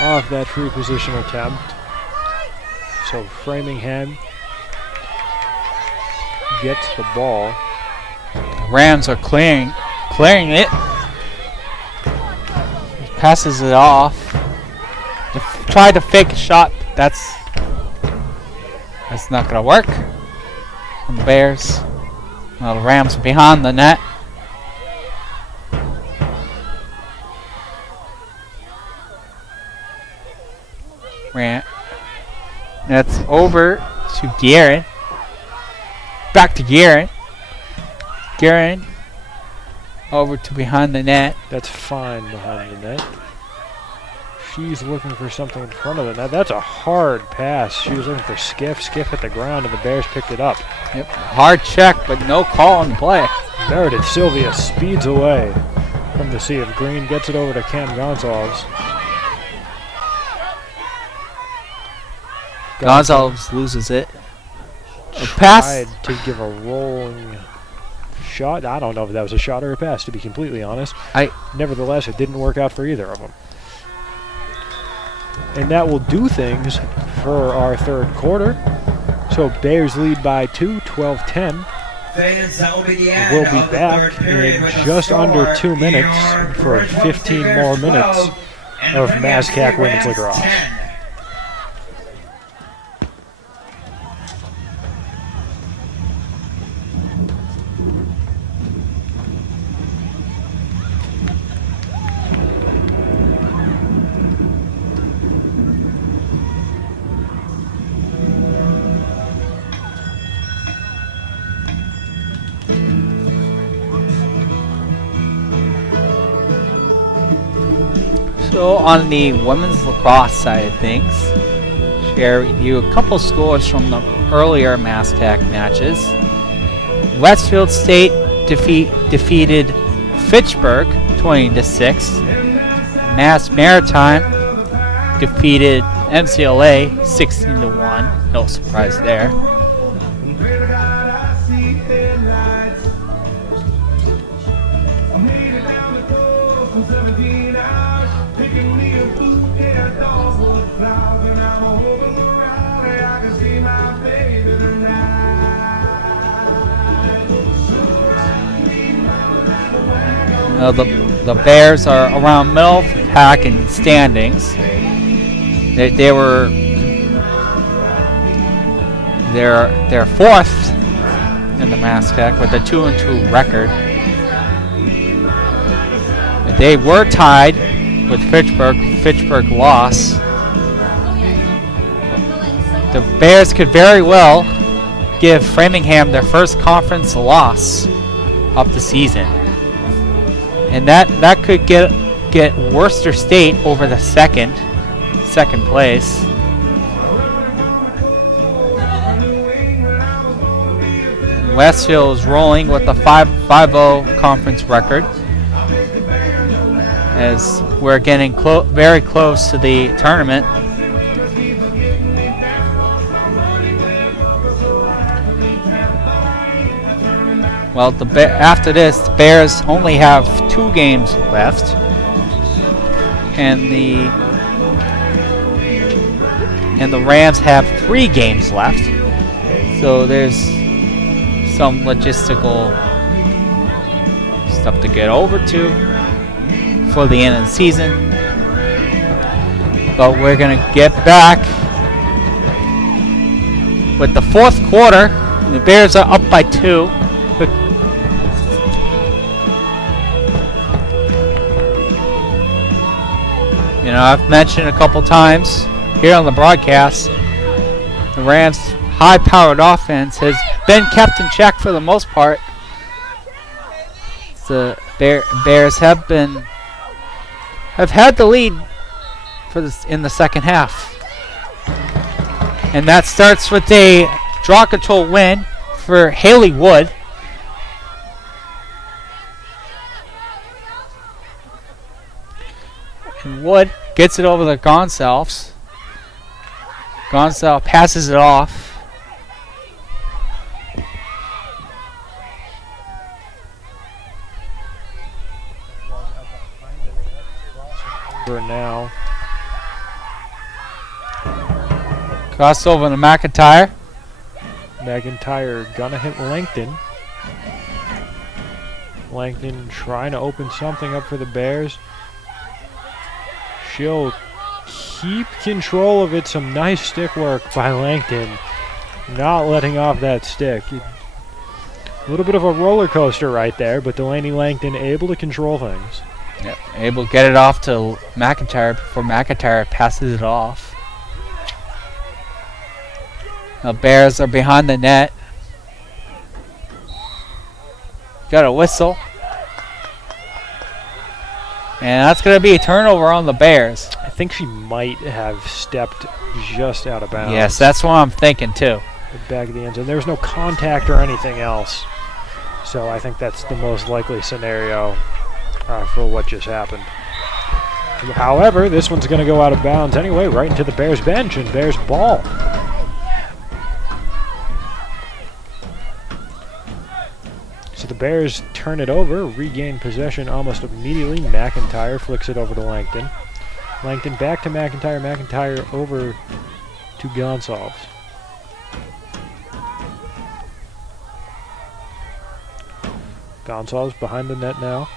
off that free position attempt. So Framingham gets the ball. Rams are clearing it. Passes it off. Tried to fake a shot. That's not gonna work. And the Bears. Well, the Rams are behind the net. That's over to Guerin. Back to Guerin. Guerin over to behind the net. That's fine behind the net. She's looking for something in front of the net. That's a hard pass. She was looking for Skiff. Skiff hit the ground and the Bears picked it up. Yep. Hard check, but no call on play. Meredith Sylvia speeds away from the sea of green. Gets it over to Cam Gonsalves. Gonsalves loses it. A pass. Tried to give a rolling shot. I don't know if that was a shot or a pass, to be completely honest. Nevertheless, it didn't work out for either of them. And that will do things for our third quarter. So Bears lead by 2, 12-10. We'll be back in just under 2 minutes for 15 more minutes of MASCAC Women's Lacrosse. So on the women's lacrosse side of things, share with you a couple scores from the earlier MASCAC matches. Westfield State defeated Fitchburg 20-6. Mass Maritime defeated MCLA 16-1. No surprise there. The Bears are around middle pack in standings. They're fourth in the MASCAC with a 2-2 record. They were tied with Fitchburg. Fitchburg lost. The Bears could very well give Framingham their first conference loss of the season. And that could get Worcester State over the second place. Westfield is rolling with a 5-0 conference record, as we're getting very close to the tournament. Well, after this, the Bears only have 2 games left, and the and the Rams have 3 games left. So there's some logistical stuff to get over to for the end of the season. But we're going to get back with the 4th quarter. The Bears are up by 2. You know, I've mentioned a couple times here on the broadcast, the Rams' high-powered offense has been kept in check for the most part. The Bears have had the lead for this in the second half, and that starts with a draw control win for Haley Wood. And Wood gets it over to Gonsalves. Gonsalves passes it off. For now. Crossover to McIntyre. McIntyre gonna hit Langton. Langton trying to open something up for the Bears. She'll keep control of it. Some nice stick work by Langton. Not letting off that stick. A little bit of a roller coaster right there, but Delaney Langton able to control things. Yep, able to get it off to McIntyre before McIntyre passes it off. The Bears are behind the net. Got a whistle. And that's going to be a turnover on the Bears. I think she might have stepped just out of bounds. Yes, that's what I'm thinking too. The back of the end zone. There was no contact or anything else. So I think that's the most likely scenario for what just happened. However, this one's going to go out of bounds anyway, right into the Bears bench and Bears ball. So the Bears turn it over, regain possession almost immediately. McIntyre flicks it over to Langton. Langton back to McIntyre. McIntyre over to Gonsalves. Gonsalves behind the net now.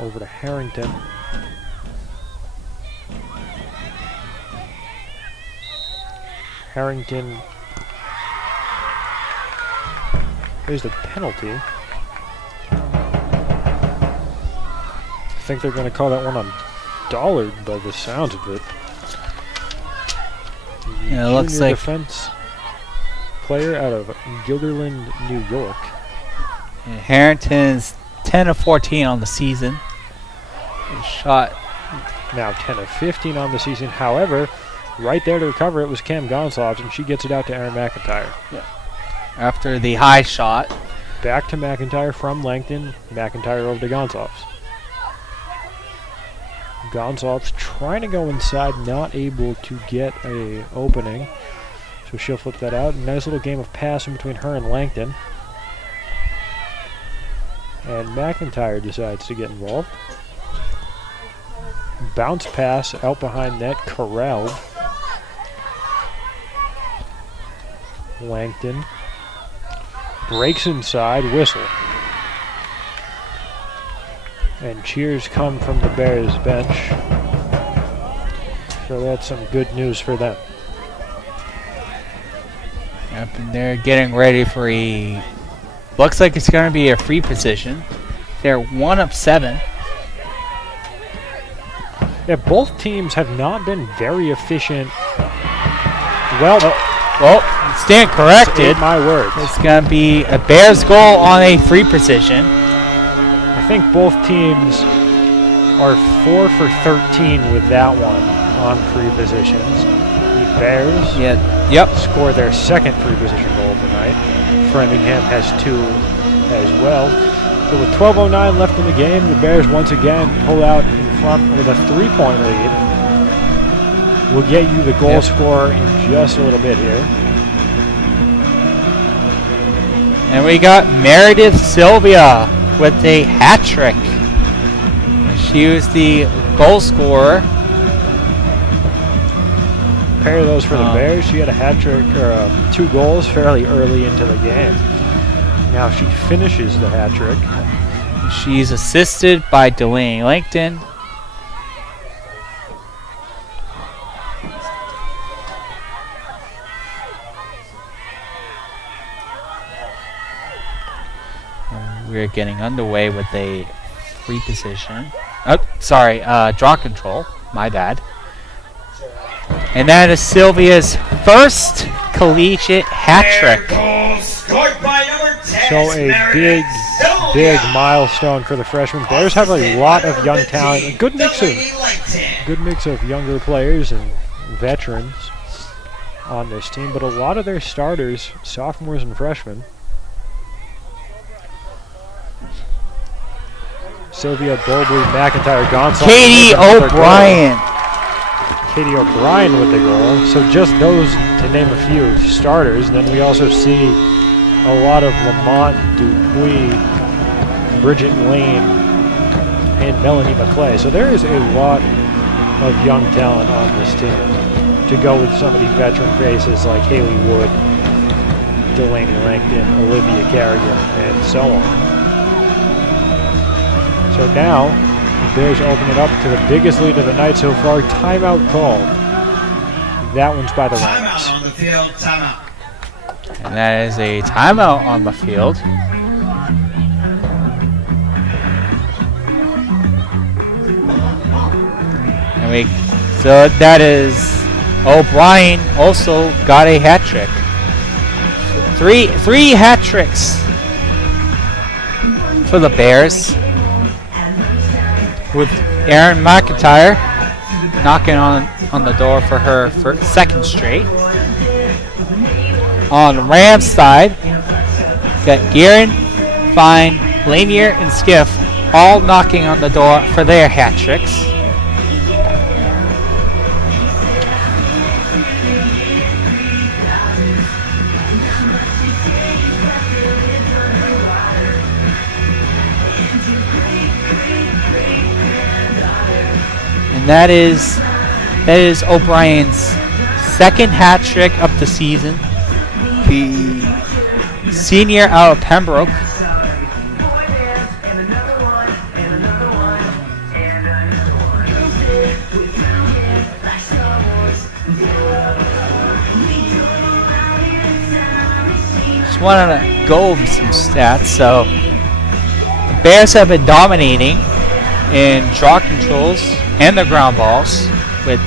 Over to Harrington. Harrington. There's the penalty. I think they're going to call that one on Dollard by the sounds of it. Yeah, it looks like defense player out of Guilderland, New York. Harrington's 10 of 14 on the season. Shot Now 10 of 15 on the season. However, right there to recover it was Cam Gonsalves, and she gets it out to Erin McIntyre. Yeah. After the high shot. Back to McIntyre from Langton. McIntyre over to Gonsalves. Gonsalves trying to go inside, not able to get a opening. So she'll flip that out. Nice little game of passing between her and Langton. And McIntyre decides to get involved. Bounce pass out behind net, corralled. Langton breaks inside, whistle. And cheers come from the Bears bench. So that's some good news for them. Yep, and they're getting ready for a... Looks like it's going to be a free position. They're 1 of 7. Yeah, both teams have not been very efficient. Well, stand corrected. My words. It's going to be a Bears goal on a free position. I think both teams are 4 for 13 with that one on free positions. The Bears score their second free position goal tonight. Framingham has 2 as well. So with 12:09 left in the game, the Bears once again pull out in front with a 3-point lead. We'll get you the goal scorer in just a little bit here. And we got Meredith Sylvia with a hat trick. She was the goal scorer. pair of those for the Bears. She had a hat trick or 2 goals fairly early into the game. Now she finishes the hat trick. She's assisted by Delaney Langton. We're getting underway with a free position. Oh, sorry, draw control. My bad. And that is Sylvia's first collegiate hat trick. Scored by number 10. So a big milestone for the freshmen. Bears have a lot of young talent. A good mix of younger players and veterans on this team, but a lot of their starters, sophomores and freshmen. Sylvia Bobley, McIntyre, Gonzalez. Katie O'Brien. Katie O'Brien with the goal. So just those, to name a few, starters. Then we also see a lot of Lamont Dupuis, Bridget Lane, and Melanie McClay. So there is a lot of young talent on this team to go with some of these veteran faces like Haley Wood, Delaney Langton, Olivia Carrigan, and so on. So now, the Bears open it up to the biggest lead of the night so far. Timeout called. That one's by the Rams. Timeout on the field. Timeout. And that is a timeout on the field. So that is O'Brien also got a hat trick. Three hat tricks for the Bears, with Erin McIntyre knocking on the door for her second straight. On the Rams side, got Guerin, Fine, Lanier, and Skiff all knocking on the door for their hat tricks. And that is O'Brien's second hat trick of the season. The senior out of Pembroke. Just wanted to go over some stats. So the Bears have been dominating in draw controls and the ground balls, with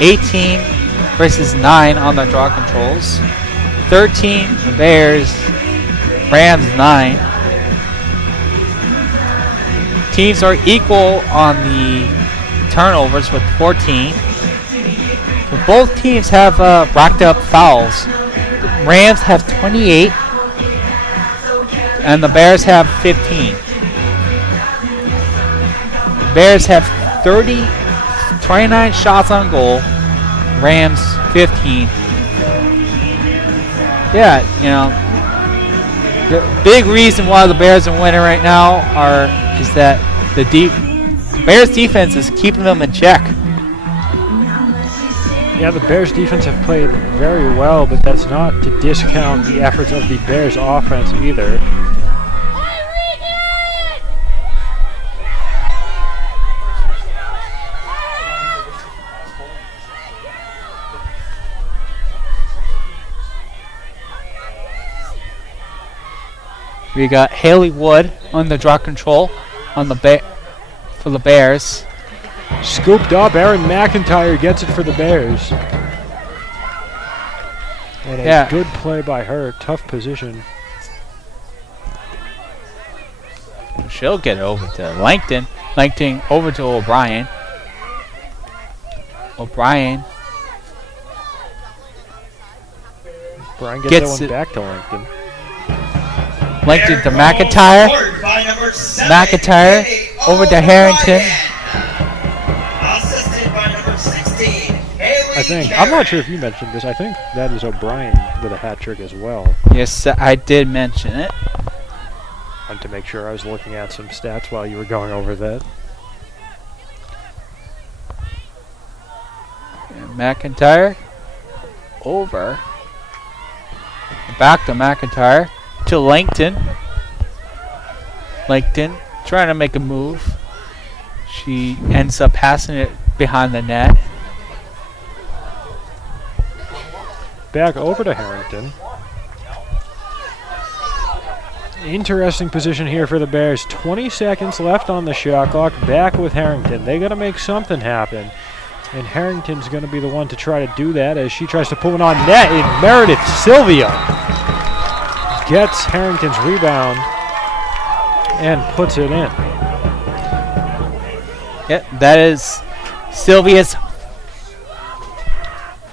18 versus 9 on the draw controls. 13 the Bears, Rams 9. Teams are equal on the turnovers with 14. But both teams have racked up fouls. The Rams have 28 and the Bears have 15. The Bears have 29 shots on goal, Rams 15. Yeah, you know, the big reason why the Bears are winning right now is that the Bears defense is keeping them in check. Yeah, the Bears defense have played very well, but that's not to discount the efforts of the Bears offense either. We got Haley Wood on the draw control on the for the Bears. Scooped up, Erin McIntyre gets it for the Bears. And a good play by her, tough position. She'll get it over to Langton. Langton over to O'Brien. O'Brien gets that one back to Langton. Langton to McIntyre. McIntyre over to Harrington. I'm not sure if you mentioned this. I think that is O'Brien with a hat trick as well. Yes, I did mention it. I wanted to make sure I was looking at some stats while you were going over that. And McIntyre over. Back to McIntyre. To Langton. Langton trying to make a move. She ends up passing it behind the net. Back over to Harrington. Interesting position here for the Bears. 20 seconds left on the shot clock. Back with Harrington. They got to make something happen. And Harrington's going to be the one to try to do that as she tries to pull it on net. And Meredith Sylvia gets Harrington's rebound and puts it in. Yep, that is Sylvia's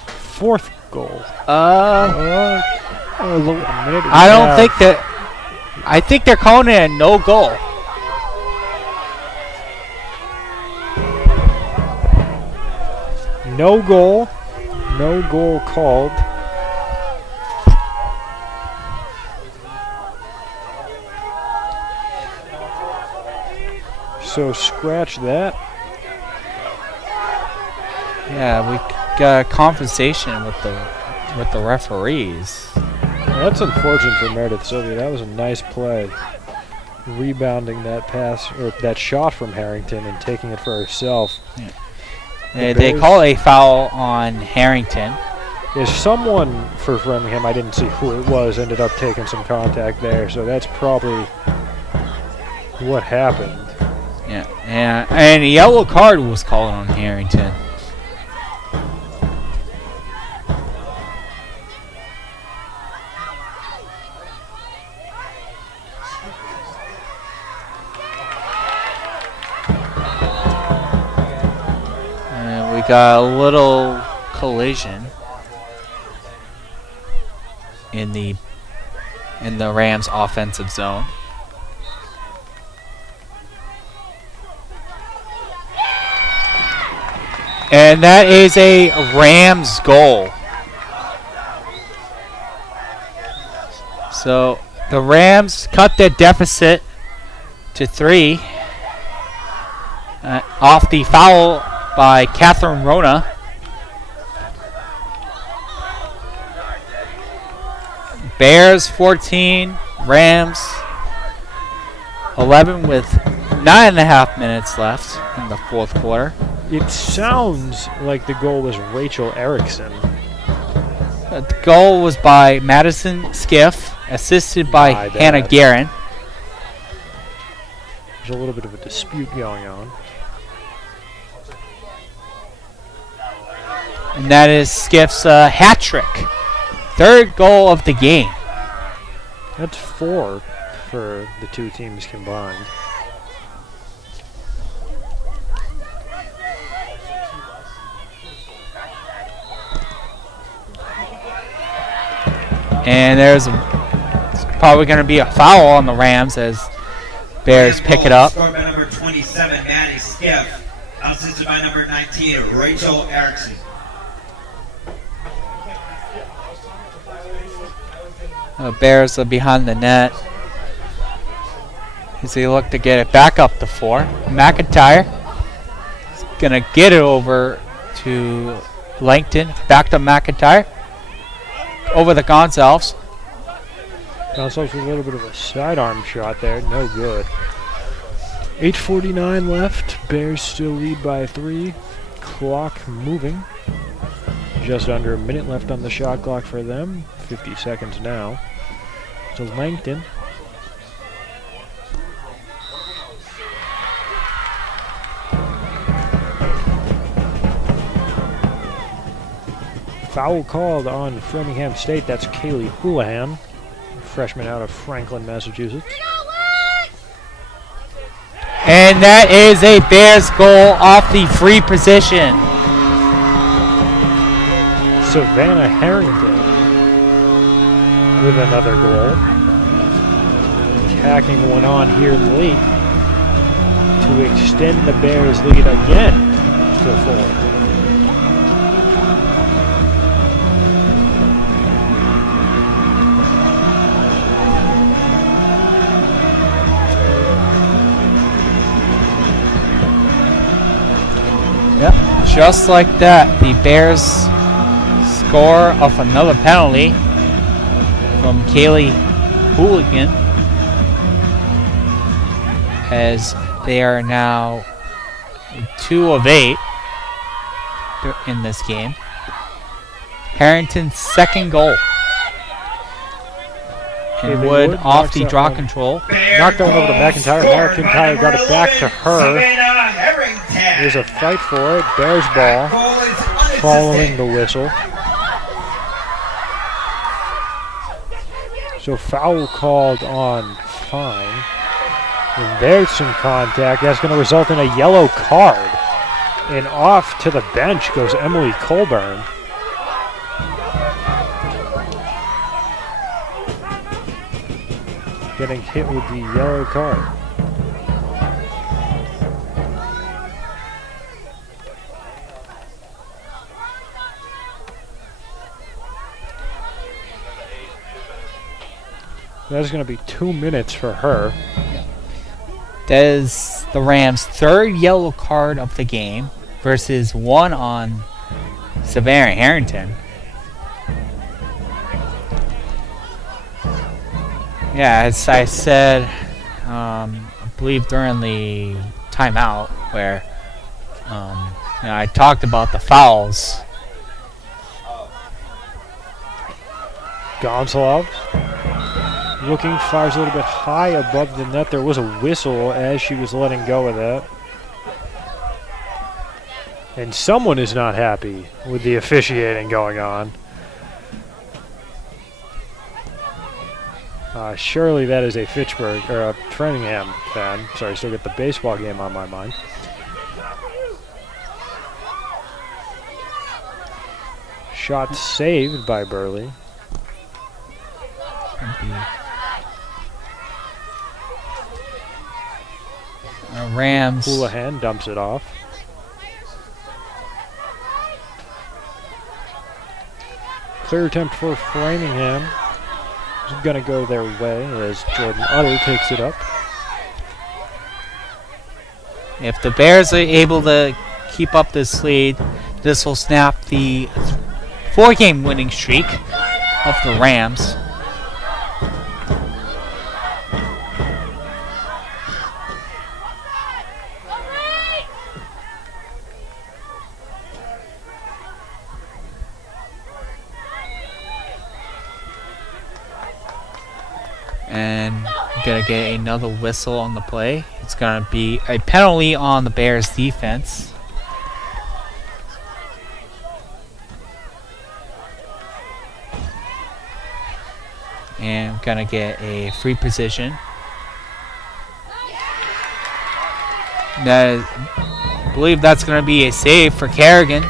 fourth goal. I don't think that. I think they're calling it a no goal. No goal. No goal called. So scratch that. Yeah, we got a conversation with the referees. That's unfortunate for Meredith Sylvia. That was a nice play. Rebounding that pass, or that shot from Harrington and taking it for herself. Yeah. They call a foul on Harrington. Is someone for Framingham, I didn't see who it was, ended up taking some contact there, so that's probably what happened. Yeah, and a yellow card was called on Harrington. And we got a little collision in the Rams' offensive zone. And that is a Rams goal. So the Rams cut their deficit to 3 off the foul by Catherine Rona. Bears 14, Rams 11 with 9.5 minutes left in the fourth quarter. It sounds like the goal was Rachel Erickson. The goal was by Madison Skiff, assisted by Hannah Guerin. There's a little bit of a dispute going on. And that is Skiff's hat trick. Third goal of the game. That's 4 for the two teams combined. And there's probably going to be a foul on the Rams as Bears pick it up. Scored by number 27, Maddie Skiff. Assisted by number 19, Rachel Erickson. Bears are behind the net as they look to get it back up to 4. McIntyre is going to get it over to Langton. Back to McIntyre. Over the Gonzalez. Gonzalez with a little bit of a sidearm shot there. No good. 8:49 left. Bears still lead by 3. Clock moving. Just under a minute left on the shot clock for them. 50 seconds now. To Langton. Foul called on Framingham State. That's Kaylee Houlihan, freshman out of Franklin, Massachusetts. And that is a Bears goal off the free position. Savannah Harrington with another goal. Tacking one on here late to extend the Bears' lead again to 4. Yep, just like that, the Bears score of another penalty from Kaylee Hooligan, as they are now 2 of 8 in this game. Harrington's second goal. And Wood off the draw control. Knocked that one over to McIntyre. McIntyre got it back to her. There's a fight for it. Bears ball following the whistle. So foul called on Fine. And there's some contact. That's going to result in a yellow card. And off to the bench goes Emily Colburn. Getting hit with the yellow card. That's going to be 2 minutes for her. That is the Rams' third yellow card of the game versus 1 on Savannah Harrington. Yeah, as I said, I believe during the timeout where I talked about the fouls. Gonsalves looking, fires a little bit high above the net. There was a whistle as she was letting go of that. And someone is not happy with the officiating going on. Surely that is a Fitchburg or a Framingham fan. Sorry, still get the baseball game on my mind. Shot saved by Burley. Rams. Houlihan dumps it off. Clear attempt for Framingham. It's going to go their way as Jordan Utter takes it up. If the Bears are able to keep up this lead, this will snap the 4-game winning streak of the Rams. And gonna get another whistle on the play. It's gonna be a penalty on the Bears defense. And gonna get a free position. I believe that's gonna be a save for Kerrigan.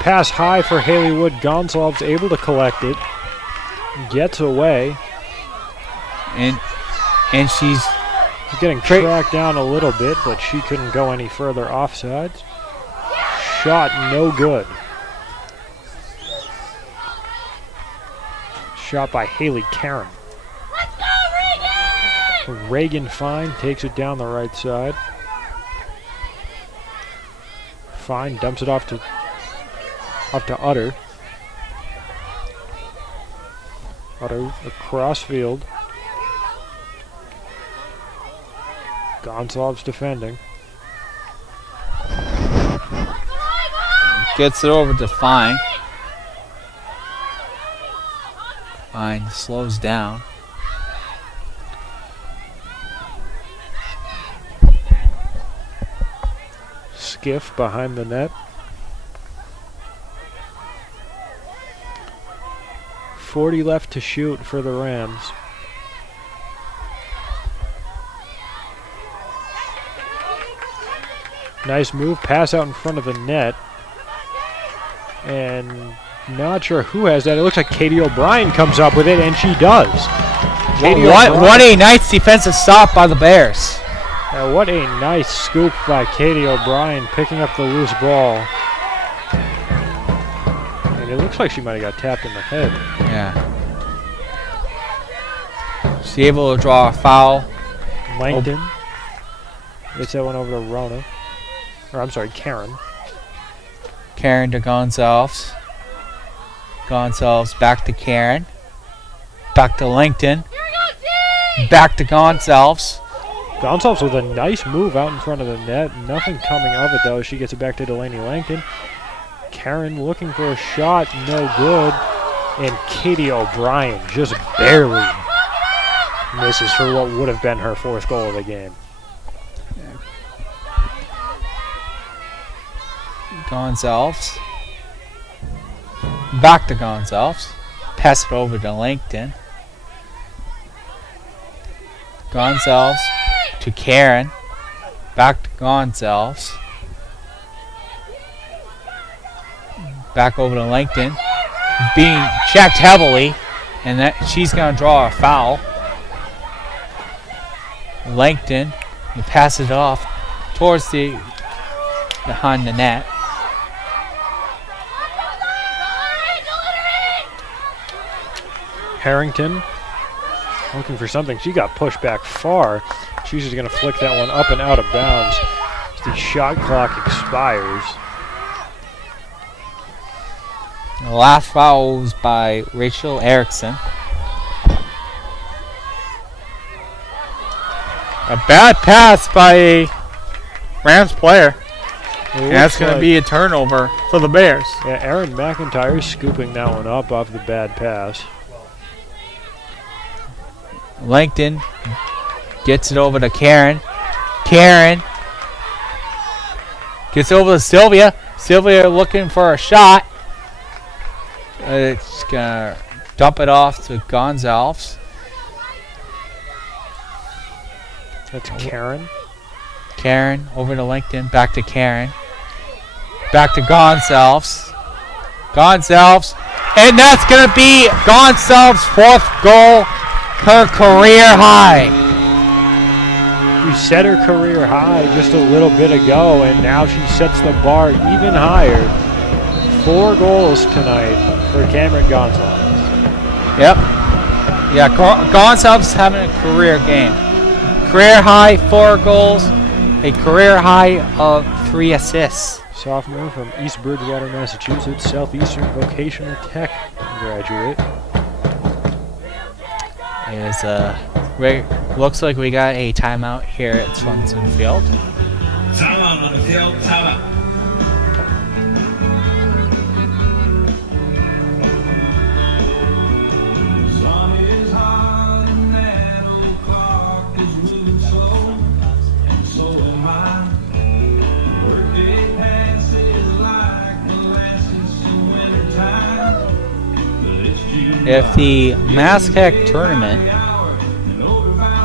Pass high for Haley Wood. Gonsalves able to collect it. Gets away. And she's getting tracked down a little bit, but she couldn't go any further offsides. Shot no good. Shot by Haley Karen. Reagan Fine takes it down the right side. Fine dumps it off to Utter. Utter across field. Gonsalves defending. Gets it over to Fine. Fine slows down. Skiff behind the net. 40 left to shoot for the Rams. Nice move, pass out in front of the net. And not sure who has that. It looks like Katie O'Brien comes up with it, and she does. What a nice defensive stop by the Bears. What a nice scoop by Katie O'Brien picking up the loose ball. And it looks like she might have got tapped in the head. Yeah. She's able to draw a foul. Langton gets that one over to Rona. Or I'm sorry, Karen. Karen to Gonzalez. Gonzalez back to Karen. Back to Langton. Back to Gonzalez. Gonzalez with a nice move out in front of the net. Nothing coming of it, though. She gets it back to Delaney Langton. Karen looking for a shot. No good. And Katie O'Brien just barely misses for what would have been her 4th goal of the game. Gonzalez. Back to Gonzalez. Pass it over to Langton. Gonzalez to Karen. Back to Gonzalez. Back over to Langton. Being checked heavily. And that she's going to draw a foul. Langton pass it off towards behind the net. Harrington looking for something. She got pushed back far. She's just going to flick that one up and out of bounds. The shot clock expires. The last foul was by Rachel Erickson. A bad pass by a Rams player. And that's going to be a turnover for the Bears. Yeah, Erin McIntyre scooping that one up off the bad pass. Langton gets it over to Karen. Karen gets over to Sylvia. Sylvia looking for a shot. It's going to dump it off to Gonzalez. That's Karen. Karen over to Langton. Back to Karen. Back to Gonzalez. Gonzalez. And that's going to be Gonzalez's 4th goal. Her career high. She set her career high just a little bit ago, and now she sets the bar even higher. 4 goals tonight for Cameron Gonzalez. Yep. Yeah, Gonzalez having a career game. Career high 4 goals, a career high of 3 assists. Sophomore from East Bridgewater, Massachusetts, Southeastern Vocational Tech graduate. Looks like we got a timeout here at Swanson Field. Timeout on the field. Timeout. If the MASCAC tournament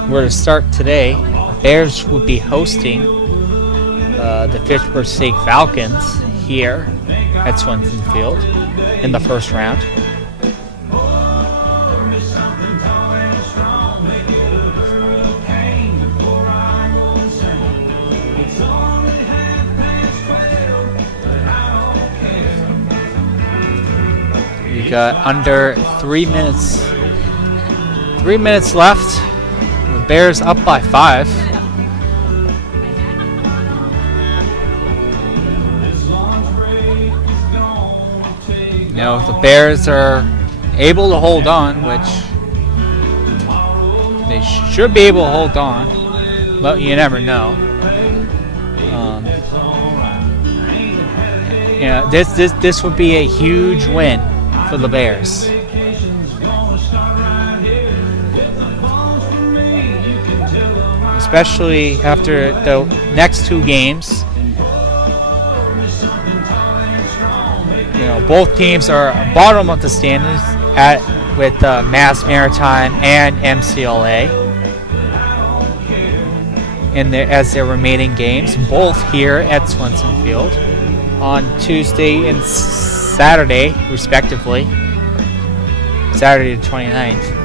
were to start today, Bears would be hosting the Fitchburg State Falcons here at Swenson Field in the first round. We got under 3 minutes. 3 minutes left. The Bears up by 5. You know, if the Bears are able to hold on, which they should be able to hold on, but you never know. Yeah, this would be a huge win for the Bears. Especially after the next 2 games. You know, both teams are bottom of the standings with Mass Maritime and MCLA as their remaining games, both here at Swenson Field on Tuesday and Saturday, respectively. Saturday the 29th.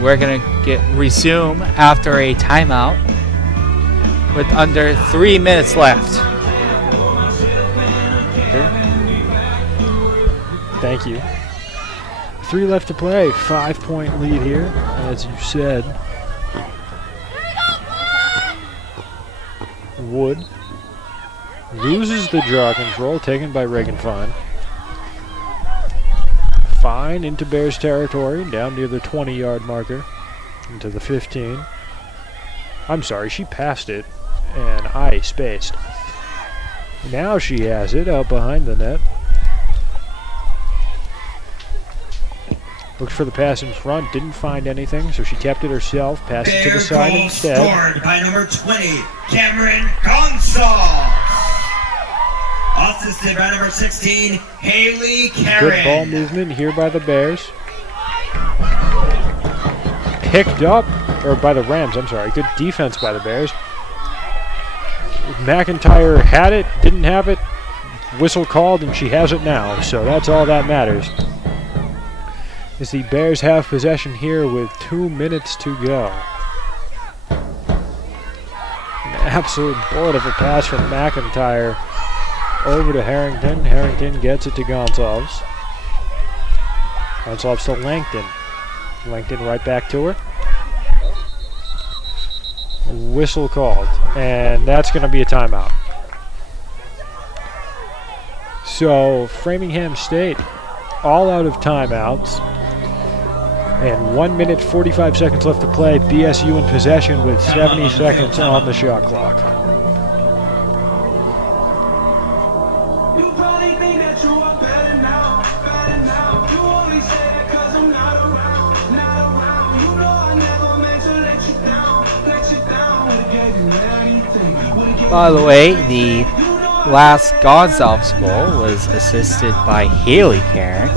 We're going to resume after a timeout with under 3 minutes left. Thank you. 3 left to play. 5-point lead here, as you said. Wood loses the draw control, taken by Reagan Fine. Fine into Bears territory, down near the 20-yard marker, into the 15. I'm sorry, she passed it, and I spaced. Now she has it out behind the net. Looked for the pass in front, didn't find anything, so she kept it herself, passed it to the side goal instead. Scored by number 20, Cameron Gonsalves. Assisted by number 16, Haley Karen. Good ball movement here by the Bears. Picked up, or by the Rams, I'm sorry. Good defense by the Bears. McIntyre had it, didn't have it. Whistle called, and she has it now, so that's all that matters. As the Bears have possession here with 2 minutes to go. An absolute bullet of a pass from McIntyre over to Harrington. Harrington gets it to Gonsalves. Gonsalves to Langton. Langton right back to her. Whistle called, and that's going to be a timeout. So Framingham State all out of timeouts. And 1 minute 45 seconds left to play. BSU in possession with 70 seconds on the shot clock. You probably think that you are better now, better now. You only say that 'cause I'm not around, not around. You know I never meant to let you down, let you down. Would've gave you anything, would've gave By the way, the last Gonsalves goal was assisted by Haley Karen.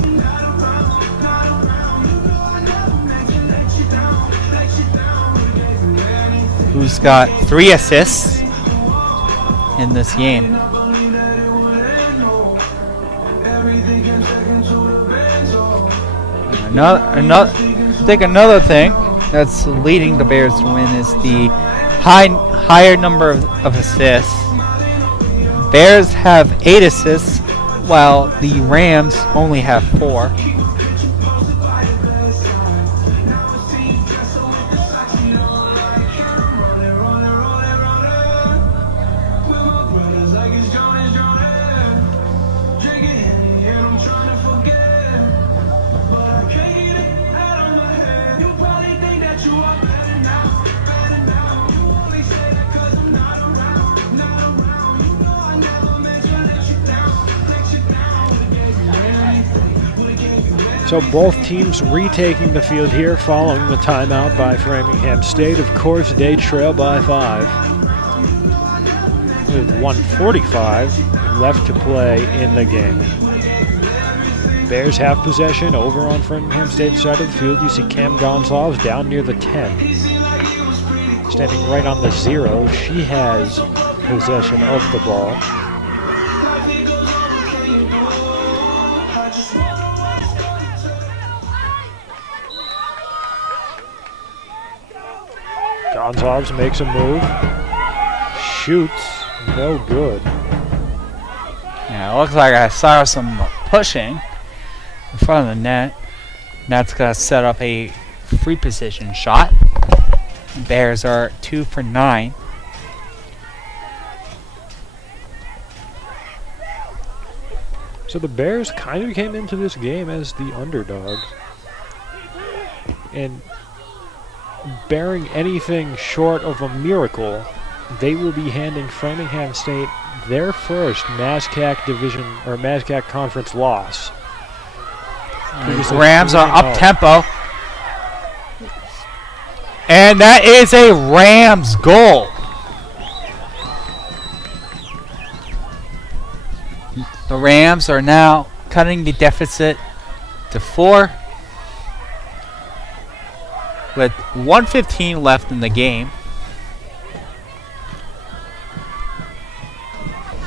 Who's got 3 assists in this game. Another thing that's leading the Bears to win is the higher number of assists. Bears have 8 assists, while the Rams only have 4. So both teams retaking the field here following the timeout by Framingham State. Of course, they trail by 5 with 1:45 left to play in the game. Bears have possession over on Framingham State's side of the field. You see Cam Gonsalves down near the 10. Standing right on the 0. She has possession of the ball. Gonsalves makes a move, shoots, no good. Yeah, it looks like I saw some pushing in front of the net. That's going to set up a free position shot. Bears are 2 for 9. So the Bears kind of came into this game as the underdogs. And bearing anything short of a miracle, they will be handing Framingham State their first MASCAC division or MASCAC conference loss. The Rams are up tempo. And that is a Rams goal. The Rams are now cutting the deficit to 4. With 1:15 left in the game.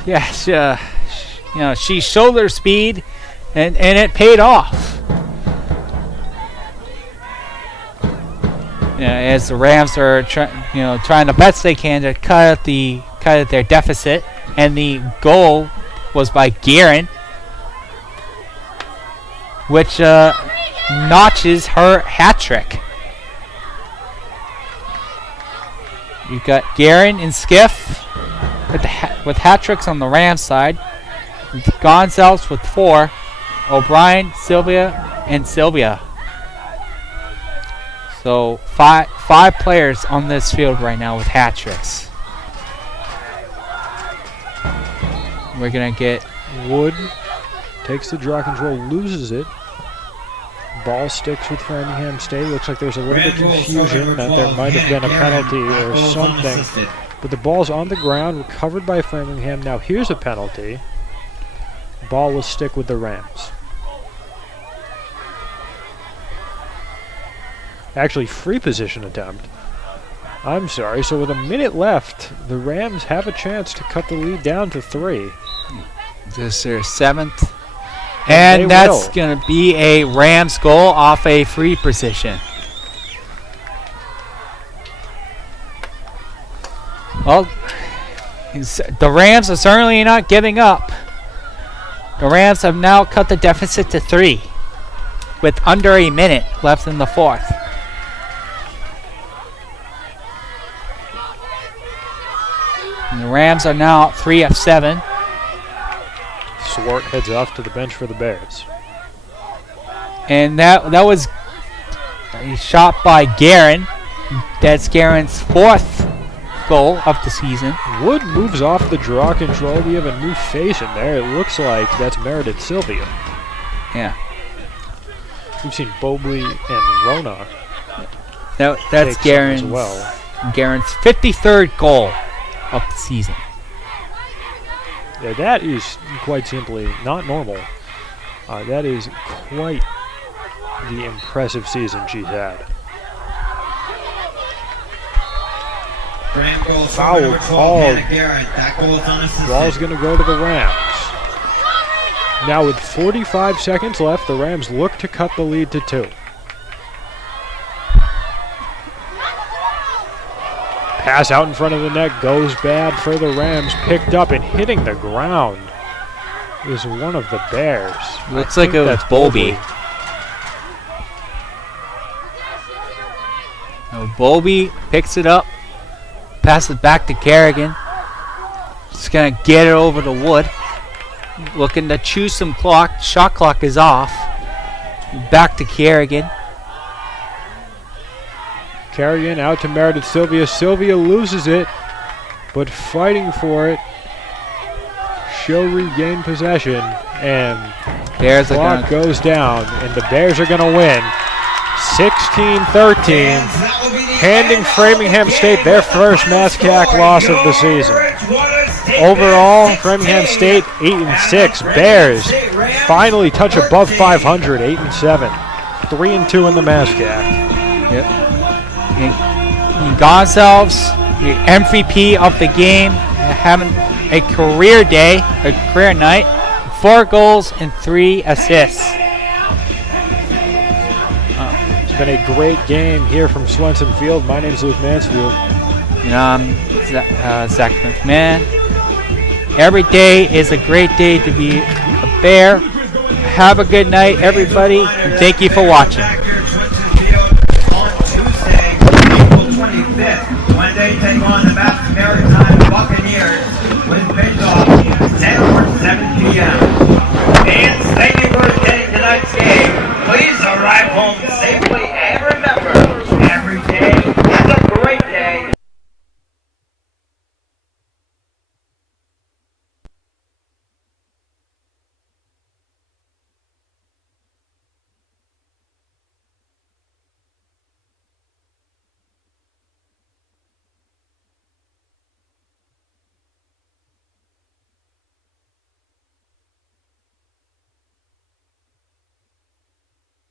Yes, she showed her speed, and it paid off. As the Rams are trying the best they can to cut at their deficit, and the goal was by Guerin, which notches her hat trick. You've got Guerin and Skiff with the with hat tricks on the Rams side. Gonzalez with 4. O'Brien, Sylvia, and Sylvia. So five players on this field right now with hat tricks. We're going to get Wood takes the draw control, loses it. Ball sticks with Framingham State. Looks like there's a little bit of confusion that there might have been a penalty or something. But the ball's on the ground, recovered by Framingham. Now here's a penalty. Ball will stick with the Rams. Actually, free position attempt. I'm sorry. So with a minute left, the Rams have a chance to cut the lead down to 3. this is their 7th. And that's going to be a Rams goal off a free position. Well, the Rams are certainly not giving up. The Rams have now cut the deficit to 3 with under a minute left in the 4th. And the Rams are now 3 of 7. Swart heads off to the bench for the Bears. And that was a shot by Guerin. That's Guerin's 4th goal of the season. Wood moves off the draw control. We have a new face in there. It looks like that's Meredith Sylvia. Yeah. We've seen Bobley and Rona. That's Guerin's, Guerin's 53rd goal of the season. Yeah, that is quite simply not normal. That is quite the impressive season she's had. Foul called. Ball's going to go to the Rams. Now with 45 seconds left, the Rams look to cut the lead to 2. Pass out in front of the net goes bad for the Rams. Picked up and hitting the ground is one of the Bears. Looks like it was Bowlby. Bowlby picks it up, passes it back to Kerrigan. Just going to get it over to Wood. Looking to chew some clock. Shot clock is off. Back to Kerrigan. Kerrigan out to Meredith Sylvia. Sylvia loses it, but fighting for it. She'll regain possession, and Bears clock goes down, and the Bears are going to win 16-13, handing Framingham State their first MASCAC loss of the season. Overall, Framingham State 8-6. Bears finally touch above 500, 8-7, 3-2 in the MASCAC. Yep. Gonzalez, the MVP of the game, having a career day, a career night, 4 goals and 3 assists. It's been a great game here from Swenson Field. My name's Luke Mansfield. And I'm Zach McMahon. Every day is a great day to be a Bear. Have a good night, everybody, and thank you for watching. When they take on the